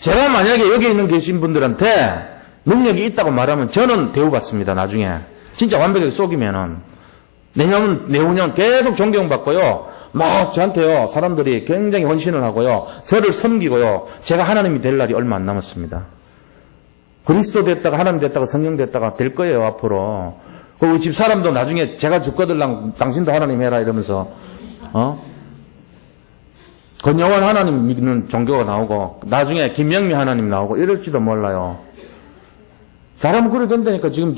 제가 만약에 여기 있는 계신 분들한테 능력이 있다고 말하면 저는 대우받습니다, 나중에. 진짜 완벽하게 속이면은. 내후년 계속 존경받고요. 막 저한테요, 사람들이 굉장히 헌신을 하고요. 저를 섬기고요. 제가 하나님이 될 날이 얼마 안 남았습니다. 그리스도 됐다가 하나님 됐다가 성령 됐다가 될 거예요, 앞으로. 그리고 집 사람도 나중에 제가 죽거들랑 당신도 하나님 해라 이러면서, 권영원 하나님 믿는 종교가 나오고 나중에 김영미 하나님 나오고 이럴지도 몰라요. 잘하면 그래 된다니까. 지금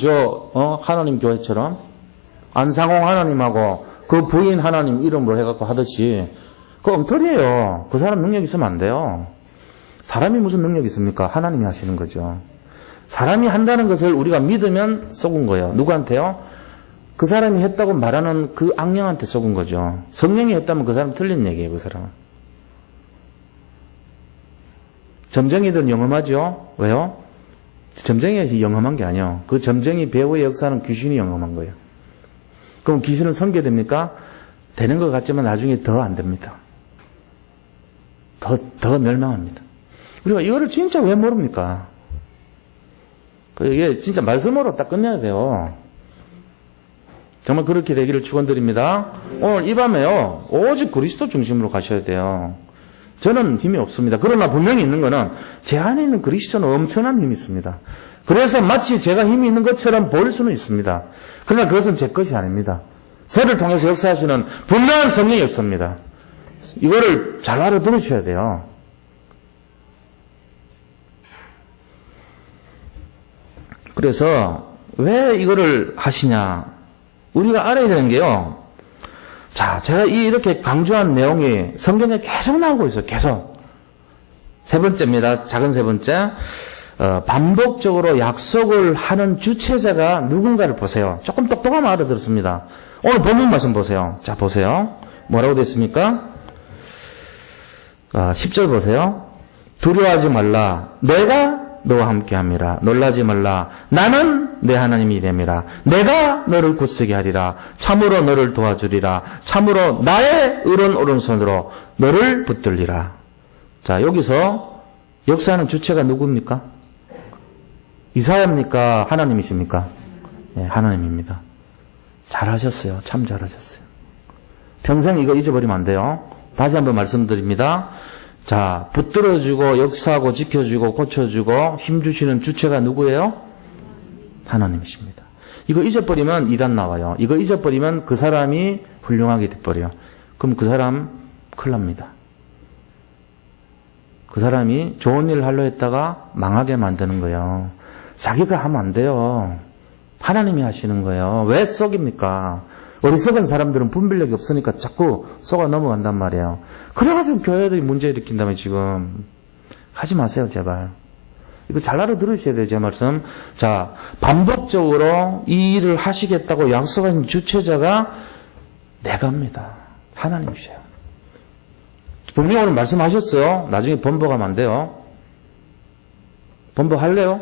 하나님 교회처럼 안상홍 하나님하고 그 부인 하나님 이름으로 해갖고 하듯이 그거 엉터리예요. 그 사람 능력 있으면 안 돼요. 사람이 무슨 능력이 있습니까? 하나님이 하시는 거죠. 사람이 한다는 것을 우리가 믿으면 속은 거예요. 누구한테요? 그 사람이 했다고 말하는 그 악령한테 속은 거죠. 성령이 했다면 그 사람 틀린 얘기예요. 그 사람은. 점쟁이들은 영험하죠. 왜요? 점쟁이가 영험한 게 아니에요. 그 점쟁이 배우의 역사는 귀신이 영험한 거예요. 그럼 귀신은 선계됩니까? 되는 것 같지만 나중에 더 안 됩니다. 더 멸망합니다. 우리가 이거를 진짜 왜 모릅니까? 이게 진짜 말씀으로 딱 끝내야 돼요. 정말 그렇게 되기를 축원드립니다. 오늘 이 밤에요. 오직 그리스도 중심으로 가셔야 돼요. 저는 힘이 없습니다. 그러나 분명히 있는 거는 제 안에 있는 그리스도는 엄청난 힘이 있습니다. 그래서 마치 제가 힘이 있는 것처럼 보일 수는 있습니다. 그러나 그것은 제 것이 아닙니다. 저를 통해서 역사하시는 분명한 성령의 역사입니다. 이거를 잘 알아들으셔야 돼요. 그래서 왜 이거를 하시냐? 우리가 알아야 되는 게요. 자, 제가 이렇게 강조한 내용이 성경에 계속 나오고 있어요. 계속. 세 번째입니다. 작은 세 번째. 반복적으로 약속을 하는 주체자가 누군가를 보세요. 조금 똑똑하면 알아들었습니다. 오늘 본문 말씀 보세요. 자, 보세요. 뭐라고 됐습니까? 10절 보세요. 두려워하지 말라. 내가 너와 함께함이라. 놀라지 말라. 나는 내 하나님이 됨이라. 내가 너를 굳세게 하리라. 참으로 너를 도와주리라. 참으로 나의 의로운 오른손으로 너를 붙들리라. 자, 여기서 역사하는 주체가 누굽니까? 이사야입니까? 하나님이십니까? 네, 하나님입니다. 잘하셨어요. 참 잘하셨어요. 평생 이거 잊어버리면 안 돼요. 다시 한번 말씀드립니다. 자, 붙들어주고 역사하고 지켜주고 고쳐주고 힘주시는 주체가 누구예요? 하나님이십니다. 이거 잊어버리면 이단 나와요. 이거 잊어버리면 그 사람이 훌륭하게 돼버려요. 그럼 그 사람 큰일 납니다. 그 사람이 좋은 일을 하려 했다가 망하게 만드는 거예요. 자기가 하면 안 돼요. 하나님이 하시는 거예요. 왜 속입니까? 어리석은 사람들은 분별력이 없으니까 자꾸 속아 넘어간단 말이에요. 그래가지고 교회들이 문제 일으킨다면 지금 하지 마세요, 제발. 이거 잘 알아들으셔야 돼요, 제 말씀. 자, 반복적으로 이 일을 하시겠다고 약속하신 주체자가 내가입니다. 하나님이셔요. 분명히 오늘 말씀하셨어요. 나중에 번복하면 안 돼요. 번복할래요?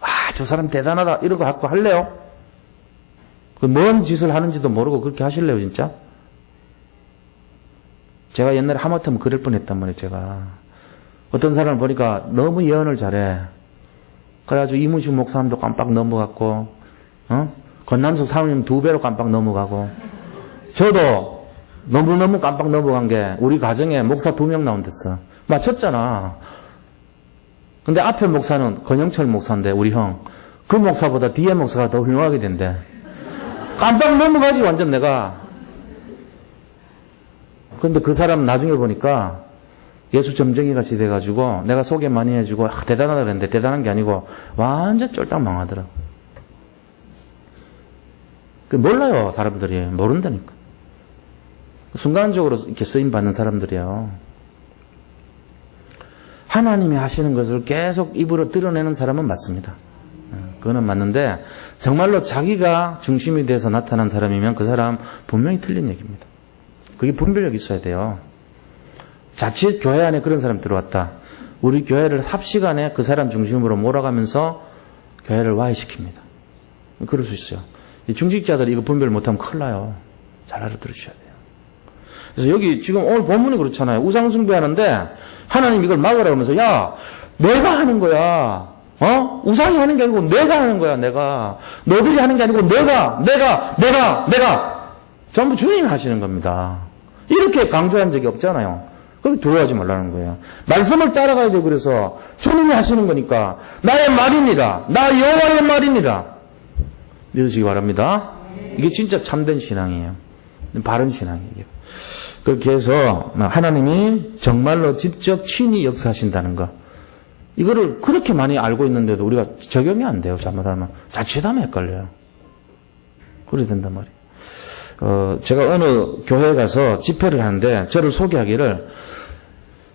아, 저 사람 대단하다. 이런 거 갖고 할래요? 그 뭔 짓을 하는지도 모르고 그렇게 하실래요, 진짜? 제가 옛날에 하마터면 그럴 뻔했단 말이에요, 제가. 어떤 사람을 보니까 너무 예언을 잘해. 그래가지고 이문식 목사님도 깜빡 넘어갔고, 건남석 사모님 2배로 깜빡 넘어가고, 저도 너무너무 깜빡 넘어간 게 우리 가정에 목사 2명 나온댔어. 맞췄잖아. 근데 앞에 목사는 권영철 목사인데, 우리 형. 그 목사보다 뒤에 목사가 더 훌륭하게 된대. 깜빡 넘어가지, 완전 내가. 근데 그 사람 나중에 보니까 예수 점쟁이 같이 돼가지고 내가 소개 많이 해주고 대단하다 그랬는데 대단한 게 아니고 완전 쫄딱 망하더라고. 몰라요, 사람들이. 모른다니까. 순간적으로 이렇게 쓰임받는 사람들이에요. 하나님이 하시는 것을 계속 입으로 드러내는 사람은 맞습니다. 그거는 맞는데 정말로 자기가 중심이 돼서 나타난 사람이면 그 사람 분명히 틀린 얘기입니다. 그게 분별력이 있어야 돼요. 자칫 교회 안에 그런 사람 들어왔다. 우리 교회를 삽시간에 그 사람 중심으로 몰아가면서 교회를 와해시킵니다. 그럴 수 있어요. 중직자들이 이거 분별 못하면 큰일 나요. 잘 알아들으셔야 돼요. 그래서 여기 지금 오늘 본문이 그렇잖아요. 우상숭배하는데 하나님 이걸 막으라고 하면서 야, 내가 하는 거야. 우상이 하는 게 아니고 내가 하는 거야, 내가. 너들이 하는 게 아니고 내가. 전부 주님이 하시는 겁니다. 이렇게 강조한 적이 없잖아요. 그렇게 두려워하지 말라는 거예요. 말씀을 따라가야 되고 그래서 주님이 하시는 거니까 나의 말입니다. 나 여호와의 말입니다. 믿으시기 바랍니다. 이게 진짜 참된 신앙이에요. 바른 신앙이에요. 그렇게 해서 하나님이 정말로 직접 친히 역사하신다는 거. 이거를 그렇게 많이 알고 있는데도 우리가 적용이 안 돼요. 잘못하면. 자칫하면 헷갈려요. 그래야 된단 말이에요. 제가 어느 교회에 가서 집회를 하는데 저를 소개하기를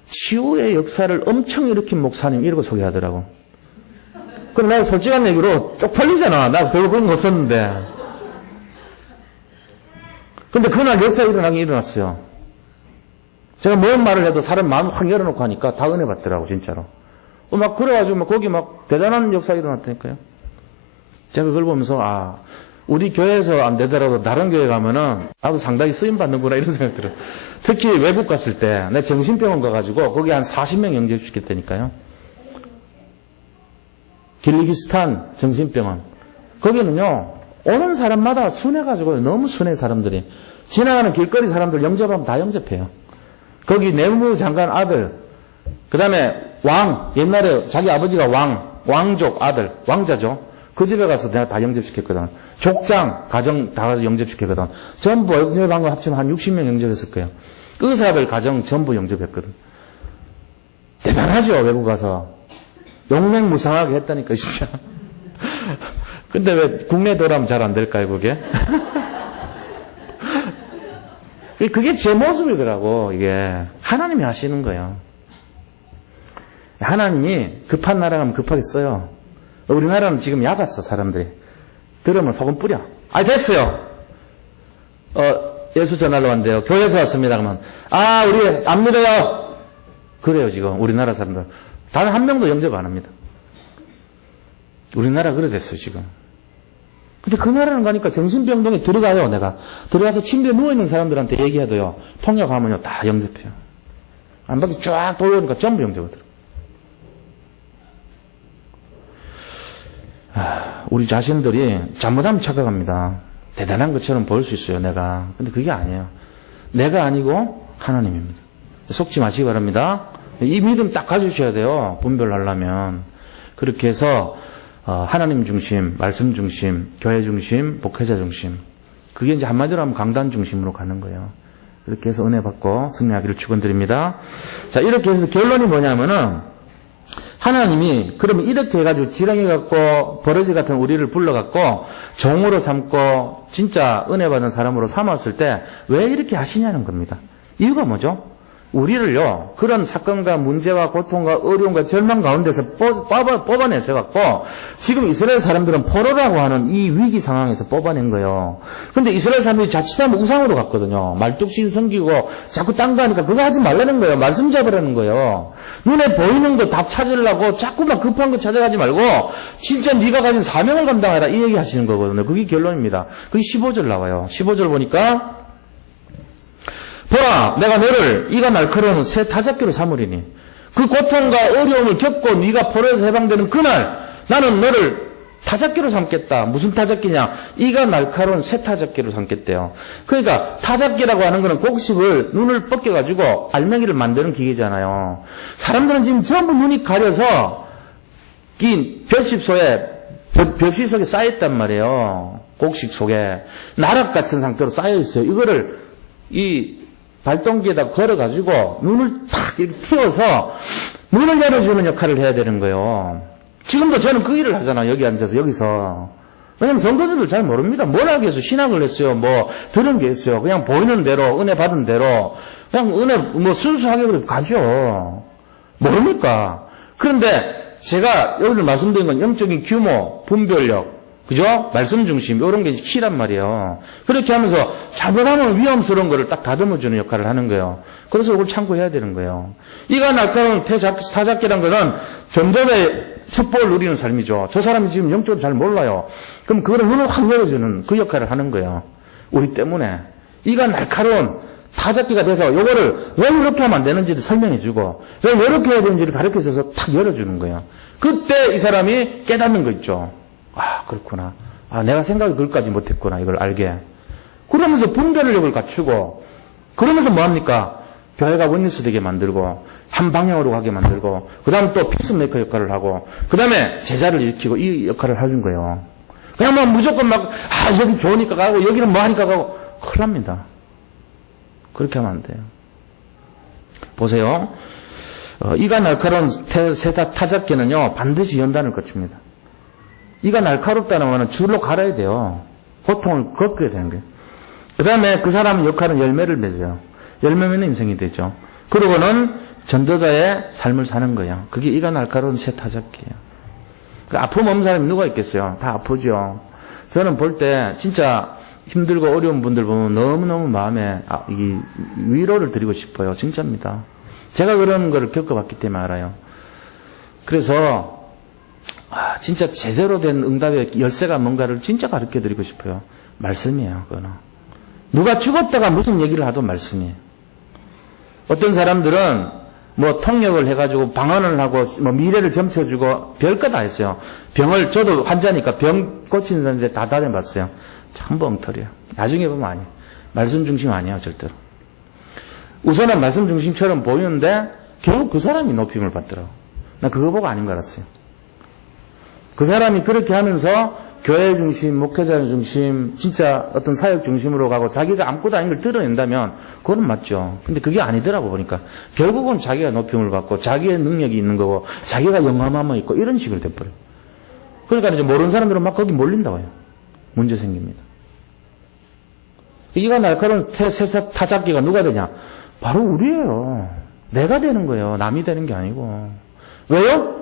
치유의 역사를 엄청 일으킨 목사님 이러고 소개하더라고. 그럼 내가 솔직한 얘기로 쪽팔리잖아. 나 별로 그런 거 없었는데. 근데 그날 역사가 일어나긴 일어났어요. 제가 뭔 말을 해도 사람 마음을 확 열어놓고 하니까 다 은혜 받더라고, 진짜로. 막 그래가지고 거기 막 대단한 역사가 일어났다니까요. 제가 그걸 보면서 우리 교회에서 안 되더라도 다른 교회 가면은 나도 상당히 쓰임 받는구나 이런 생각 들어요. 특히 외국 갔을 때 내가 정신병원 가가지고 거기 한 40명 영접시켰다니까요. 길리기스탄 정신병원. 거기는요 오는 사람마다 순해가지고 너무 순해 사람들이. 지나가는 길거리 사람들 영접하면 다 영접해요. 거기 내무장관 아들, 그 다음에 왕, 옛날에 자기 아버지가 왕족 아들, 왕자죠. 그 집에 가서 내가 다 영접시켰거든. 족장, 가정 다 가서 영접시켰거든. 전부 영접한 거 합치면 한 60명 영접했을 거예요. 의사들 가정 전부 영접했거든. 대단하죠, 외국 가서. 용맹무상하게 했다니까, 진짜. 근데 왜 국내대로 하면 잘 안 될까요, 그게? 그게 제 모습이더라고, 이게. 하나님이 하시는 거예요. 하나님이 급한 나라 가면 급하게 써요. 우리나라는 지금 얕았어, 사람들이. 들으면 소금 뿌려. 됐어요. 예수 전하러 왔는데요. 교회에서 왔습니다. 그러면, 우리 안 믿어요. 그래요, 지금. 우리나라 사람들. 단 한 명도 영접 안 합니다. 우리나라 그래 됐어요, 지금. 근데 그 나라는 가니까 정신병동에 들어가요, 내가. 들어가서 침대에 누워있는 사람들한테 얘기해도요, 통역하면요, 다 영접해요. 안 밖에 쫙 돌아오니까 전부 영접하더라고요. 우리 자신들이 잘못하면 착각합니다. 대단한 것처럼 보일 수 있어요, 내가. 근데 그게 아니에요. 내가 아니고 하나님입니다. 속지 마시기 바랍니다. 이 믿음 딱 가지셔야 돼요, 분별하려면. 그렇게 해서 하나님 중심, 말씀 중심, 교회 중심, 목회자 중심. 그게 이제 한마디로 하면 강단 중심으로 가는 거예요. 그렇게 해서 은혜 받고 승리하기를 축원드립니다. 자, 이렇게 해서 결론이 뭐냐면은 하나님이 그러면 이렇게 해가지고 지렁이갖고 버러지 같은 우리를 불러갖고 종으로 삼고 진짜 은혜 받은 사람으로 삼았을 때 왜 이렇게 하시냐는 겁니다. 이유가 뭐죠? 우리를요, 그런 사건과 문제와 고통과 어려움과 절망 가운데서 뽑아내셔갖고, 지금 이스라엘 사람들은 포로라고 하는 이 위기 상황에서 뽑아낸 거예요. 근데 이스라엘 사람들이 자칫하면 우상으로 갔거든요. 말뚝신 섬기고, 자꾸 딴 거 하니까 그거 하지 말라는 거예요. 말씀 잡으라는 거예요. 눈에 보이는 거 답 찾으려고 자꾸만 급한 거 찾아가지 말고, 진짜 네가 가진 사명을 감당하라. 이 얘기 하시는 거거든요. 그게 결론입니다. 그게 15절 나와요. 15절 보니까, 보라, 내가 너를 이가 날카로운 새 타작기로 삼으리니 그 고통과 어려움을 겪고 네가 포로에서 해방되는 그날 나는 너를 타작기로 삼겠다. 무슨 타작기냐? 이가 날카로운 새 타작기로 삼겠대요. 그러니까 타작기라고 하는 거는 곡식을 눈을 벗겨가지고 알맹이를 만드는 기계잖아요. 사람들은 지금 전부 눈이 가려서 이 벽시 속에 쌓여있단 말이에요. 곡식 속에 나락 같은 상태로 쌓여있어요. 이거를 이 발동기에다 걸어가지고 눈을 탁 이렇게 튀어서 문을 열어주는 역할을 해야 되는 거예요. 지금도 저는 그 일을 하잖아요. 여기 앉아서 여기서. 왜냐면 성도들도 잘 모릅니다. 뭘 하기 위해서 신학을 했어요. 뭐 들은 게 있어요. 그냥 보이는 대로 은혜 받은 대로 그냥 은혜 뭐 순수하게 그래도 가죠. 모릅니까? 그런데 제가 여기를 말씀드린 건 영적인 규모, 분별력, 그죠? 말씀 중심, 이런 게 키란 말이에요. 그렇게 하면서 잘못하면 위험스러운 거를 딱 다듬어주는 역할을 하는 거예요. 그래서 이걸 참고해야 되는 거예요. 이가 날카로운 타작기란 거는 전도의 축복을 누리는 삶이죠. 저 사람이 지금 영적으로 잘 몰라요. 그럼 그거를 눈을 확 열어주는 그 역할을 하는 거예요. 우리 때문에. 이가 날카로운 타작기가 돼서 요거를 왜 이렇게 하면 안 되는지를 설명해주고 왜 이렇게 해야 되는지를 가르쳐줘서 탁 열어주는 거예요. 그때 이 사람이 깨닫는 거 있죠. 아, 그렇구나. 아, 내가 생각을 그것까지 못했구나. 이걸 알게. 그러면서 분별력을 갖추고, 그러면서 뭐합니까? 교회가 원리스 되게 만들고, 한 방향으로 가게 만들고, 그 다음에 또 피스메이커 역할을 하고, 그 다음에 제자를 일으키고, 이 역할을 해준 거예요. 그냥 뭐 무조건 막, 여기 좋으니까 가고, 여기는 뭐 하니까 가고, 큰일 납니다. 그렇게 하면 안 돼요. 보세요. 이가 날카로운 타작기는요, 반드시 연단을 거칩니다. 이가 날카롭다는 거는 줄로 갈아야 돼요. 고통을 겪어야 되는 거예요. 그 다음에 그 사람 역할은 열매를 맺어요. 열매 맺는 인생이 되죠. 그러고는 전도자의 삶을 사는 거예요. 그게 이가 날카로운 새 타작기예요. 아픔 없는 사람이 누가 있겠어요? 다 아프죠. 저는 볼 때 진짜 힘들고 어려운 분들 보면 너무너무 마음에 이 위로를 드리고 싶어요. 진짜입니다. 제가 그런 거를 겪어봤기 때문에 알아요. 그래서 진짜 제대로 된 응답의 열쇠가 뭔가를 진짜 가르쳐드리고 싶어요. 말씀이에요, 그거는. 누가 죽었다가 무슨 얘기를 하도 말씀이에요. 어떤 사람들은 뭐 통역을 해가지고 방언을 하고 뭐 미래를 점쳐주고 별거 다 했어요. 병을, 저도 환자니까 병 고치는데 다 다녀봤어요. 전부 엉터리야. 나중에 보면 아니에요. 말씀 중심 아니에요, 절대로. 우선은 말씀 중심처럼 보이는데 결국 그 사람이 높임을 받더라고. 나 그거 보고 아닌 줄 알았어요. 그 사람이 그렇게 하면서 교회 중심, 목회자 중심, 진짜 어떤 사역 중심으로 가고 자기가 아무것도 아닌 걸 드러낸다면 그건 맞죠. 근데 그게 아니더라고 보니까. 결국은 자기가 높임을 받고 자기의 능력이 있는 거고 자기가 영감함이 있고 이런 식으로 돼버려요. 그러니까 이제 모르는 사람들은 막 거기 몰린다고요. 문제 생깁니다. 이가 날카로운 타작기가 누가 되냐? 바로 우리예요. 내가 되는 거예요. 남이 되는 게 아니고. 왜요?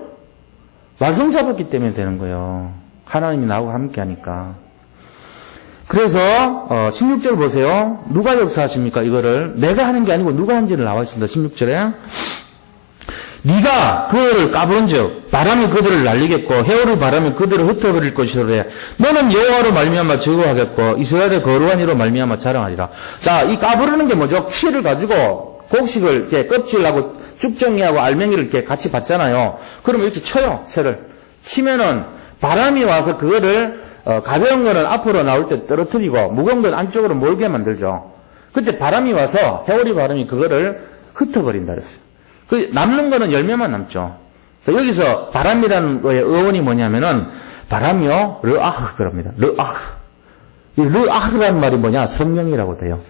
말씀 잡았기 때문에 되는 거예요. 하나님이 나하고 함께 하니까. 그래서 16절 보세요. 누가 역사하십니까? 이거를 내가 하는 게 아니고 누가 한지를 나와 있습니다. 16절에 네가 그를 까부른즉 바람이 그들을 날리겠고 해오를 바람이 그들을 흩어버릴 것이로되 너는 여호와로 말미암아 즐거워하겠고 이스라엘의 거룩한 이로 말미암아 자랑하리라. 자, 이 까부르는 게 뭐죠? 키를 가지고 곡식을 이렇게 껍질하고 쭉정이하고 알맹이를 이렇게 같이 받잖아요. 그러면 이렇게 쳐요. 채를 치면은 바람이 와서 그거를 가벼운 거는 앞으로 나올 때 떨어뜨리고 무거운 건 안쪽으로 몰게 만들죠. 그때 바람이 와서 해오리 바람이 그거를 흩어버린다 그랬어요. 그 남는 거는 열매만 남죠. 여기서 바람이라는 거의 어원이 뭐냐면은 바람이요 르아흐 그럽니다. 르아흐. 이 르아흐라는 말이 뭐냐? 성령이라고 돼요.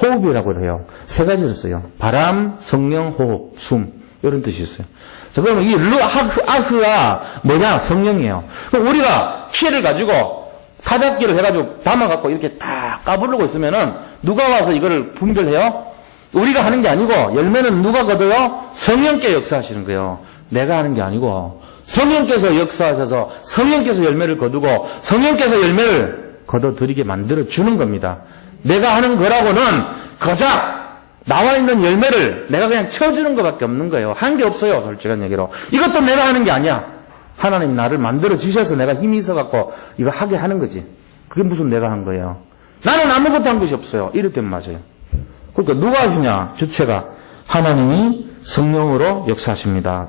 호흡이라고 해요. 세 가지로 써요. 바람, 성령, 호흡, 숨 이런 뜻이 있어요. 자, 그러면 이 르아흐가 뭐냐? 성령이에요. 그럼 우리가 키를 가지고 타작기를 해가지고 담아갖고 이렇게 딱 까부르고 있으면은 누가 와서 이거를 분별해요? 우리가 하는 게 아니고 열매는 누가 거둬요? 성령께 역사하시는 거예요. 내가 하는 게 아니고 성령께서 역사하셔서 성령께서 열매를 거두고 성령께서 열매를 거둬들이게 만들어 주는 겁니다. 내가 하는 거라고는 거작 나와 있는 열매를 내가 그냥 쳐주는 것밖에 없는 거예요. 한 게 없어요. 솔직한 얘기로. 이것도 내가 하는 게 아니야. 하나님이 나를 만들어 주셔서 내가 힘이 있어갖고 이거 하게 하는 거지. 그게 무슨 내가 한 거예요. 나는 아무것도 한 것이 없어요. 이렇게 맞아요. 그러니까 누가 하시냐? 주체가 하나님이 성령으로 역사하십니다.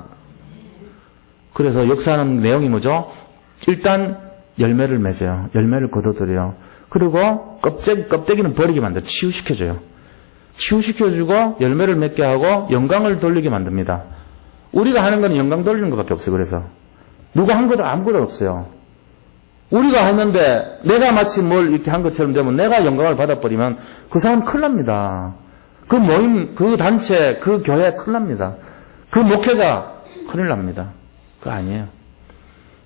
그래서 역사하는 내용이 뭐죠? 일단 열매를 맺어요. 열매를 거둬들여요. 그리고 껍데기는 버리게 만들어요. 치유시켜줘요. 치유시켜주고 열매를 맺게 하고 영광을 돌리게 만듭니다. 우리가 하는 건 영광 돌리는 것밖에 없어요. 그래서 누가 한 것도 아무것도 없어요. 우리가 했는데 내가 마치 뭘 이렇게 한 것처럼 되면 내가 영광을 받아버리면 그 사람 큰일 납니다. 그 모임, 그 단체, 그 교회 큰일 납니다. 그 목회자 큰일 납니다. 그거 아니에요.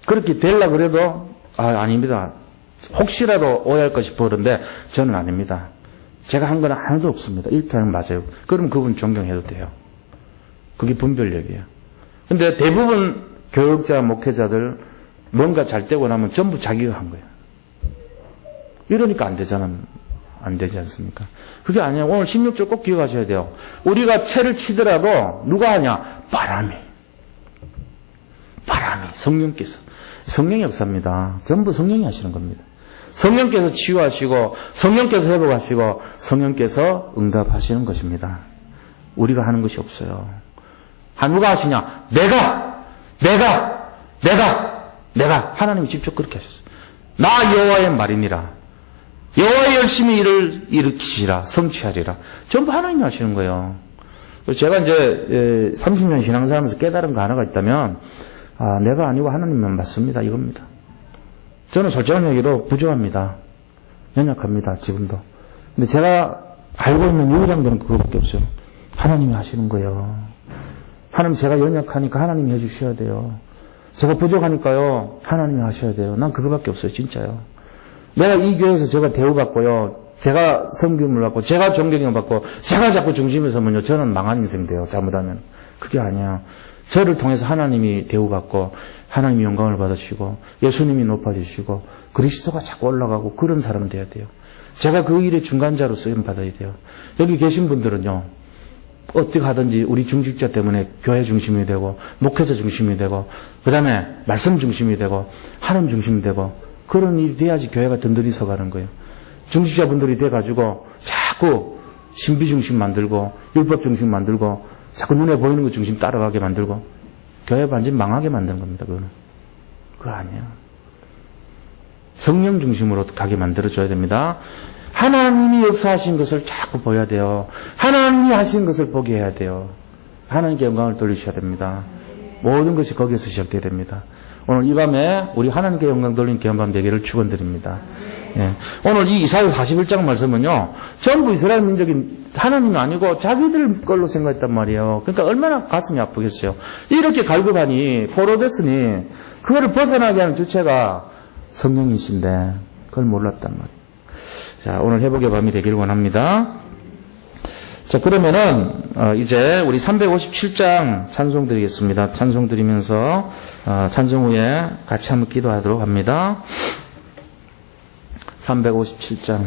그렇게 되려고 그래도 아닙니다. 혹시라도 오해할 것이 그런데 저는 아닙니다. 제가 한 건 하나도 없습니다. 이렇게 하면 맞아요. 그럼 그분 존경해도 돼요. 그게 분별력이에요. 근데 대부분 교육자, 목회자들 뭔가 잘 되고 나면 전부 자기가 한 거예요. 이러니까 안 되잖아. 안 되지 않습니까? 그게 아니에요. 오늘 16절 꼭 기억하셔야 돼요. 우리가 채를 치더라도 누가 하냐? 바람이. 성령께서. 성령이 역사입니다. 전부 성령이 하시는 겁니다. 성령께서 치유하시고 성령께서 회복하시고 성령께서 응답하시는 것입니다. 우리가 하는 것이 없어요. 누가 하시냐? 내가 하나님이 직접 그렇게 하셨어요. 나 여호와의 말이니라. 여호와의 열심히 일을 일으키시라. 성취하리라. 전부 하나님이 하시는 거예요. 제가 이제 30년 신앙생활하면서 깨달은 거 하나가 있다면 내가 아니고 하나님만 맞습니다. 이겁니다. 저는 솔직한 얘기로 부족합니다. 연약합니다. 지금도. 근데 제가 알고 있는 유일한 건 그거밖에 없어요. 하나님이 하시는 거예요. 하나님 제가 연약하니까 하나님이 해주셔야 돼요. 제가 부족하니까요. 하나님이 하셔야 돼요. 난 그거밖에 없어요. 진짜요. 내가 이 교회에서 제가 대우받고요. 제가 섬김을 받고 제가 존경을 받고 제가 자꾸 중심에 서면요. 저는 망한 인생 돼요. 잘못하면. 그게 아니에요. 저를 통해서 하나님이 대우받고 하나님이 영광을 받으시고 예수님이 높아지시고 그리스도가 자꾸 올라가고 그런 사람 돼야 돼요. 제가 그 일의 중간자로 쓰임 받아야 돼요. 여기 계신 분들은요. 어떻게 하든지 우리 중직자 때문에 교회 중심이 되고 목회자 중심이 되고 그 다음에 말씀 중심이 되고 하나님 중심이 되고 그런 일이 돼야지 교회가 든든히 서가는 거예요. 중직자분들이 돼가지고 자꾸 신비 중심 만들고 율법 중심 만들고 자꾸 눈에 보이는 것 중심 따라가게 만들고 교회 완전 망하게 만드는 겁니다. 그거는. 그거 아니에요. 성령 중심으로 가게 만들어줘야 됩니다. 하나님이 역사하신 것을 자꾸 보여야 돼요. 하나님이 하신 것을 보게 해야 돼요. 하나님께 영광을 돌리셔야 됩니다. 모든 것이 거기에서 시작돼야 됩니다. 오늘 이 밤에 우리 하나님께 영광 돌리는 귀한 밤 되기를 축원드립니다. 예. 오늘 이 이사야 41장 말씀은요. 전부 이스라엘 민족이 하나님이 아니고 자기들 걸로 생각했단 말이에요. 그러니까 얼마나 가슴이 아프겠어요. 이렇게 갈급하니 포로됐으니 그거를 벗어나게 하는 주체가 성령이신데 그걸 몰랐단 말이에요. 자, 오늘 회복의 밤이 되길 원합니다. 자, 그러면은 이제 우리 357장 찬송 드리겠습니다. 찬송 드리면서 찬송 후에 같이 한번 기도하도록 합니다. 357장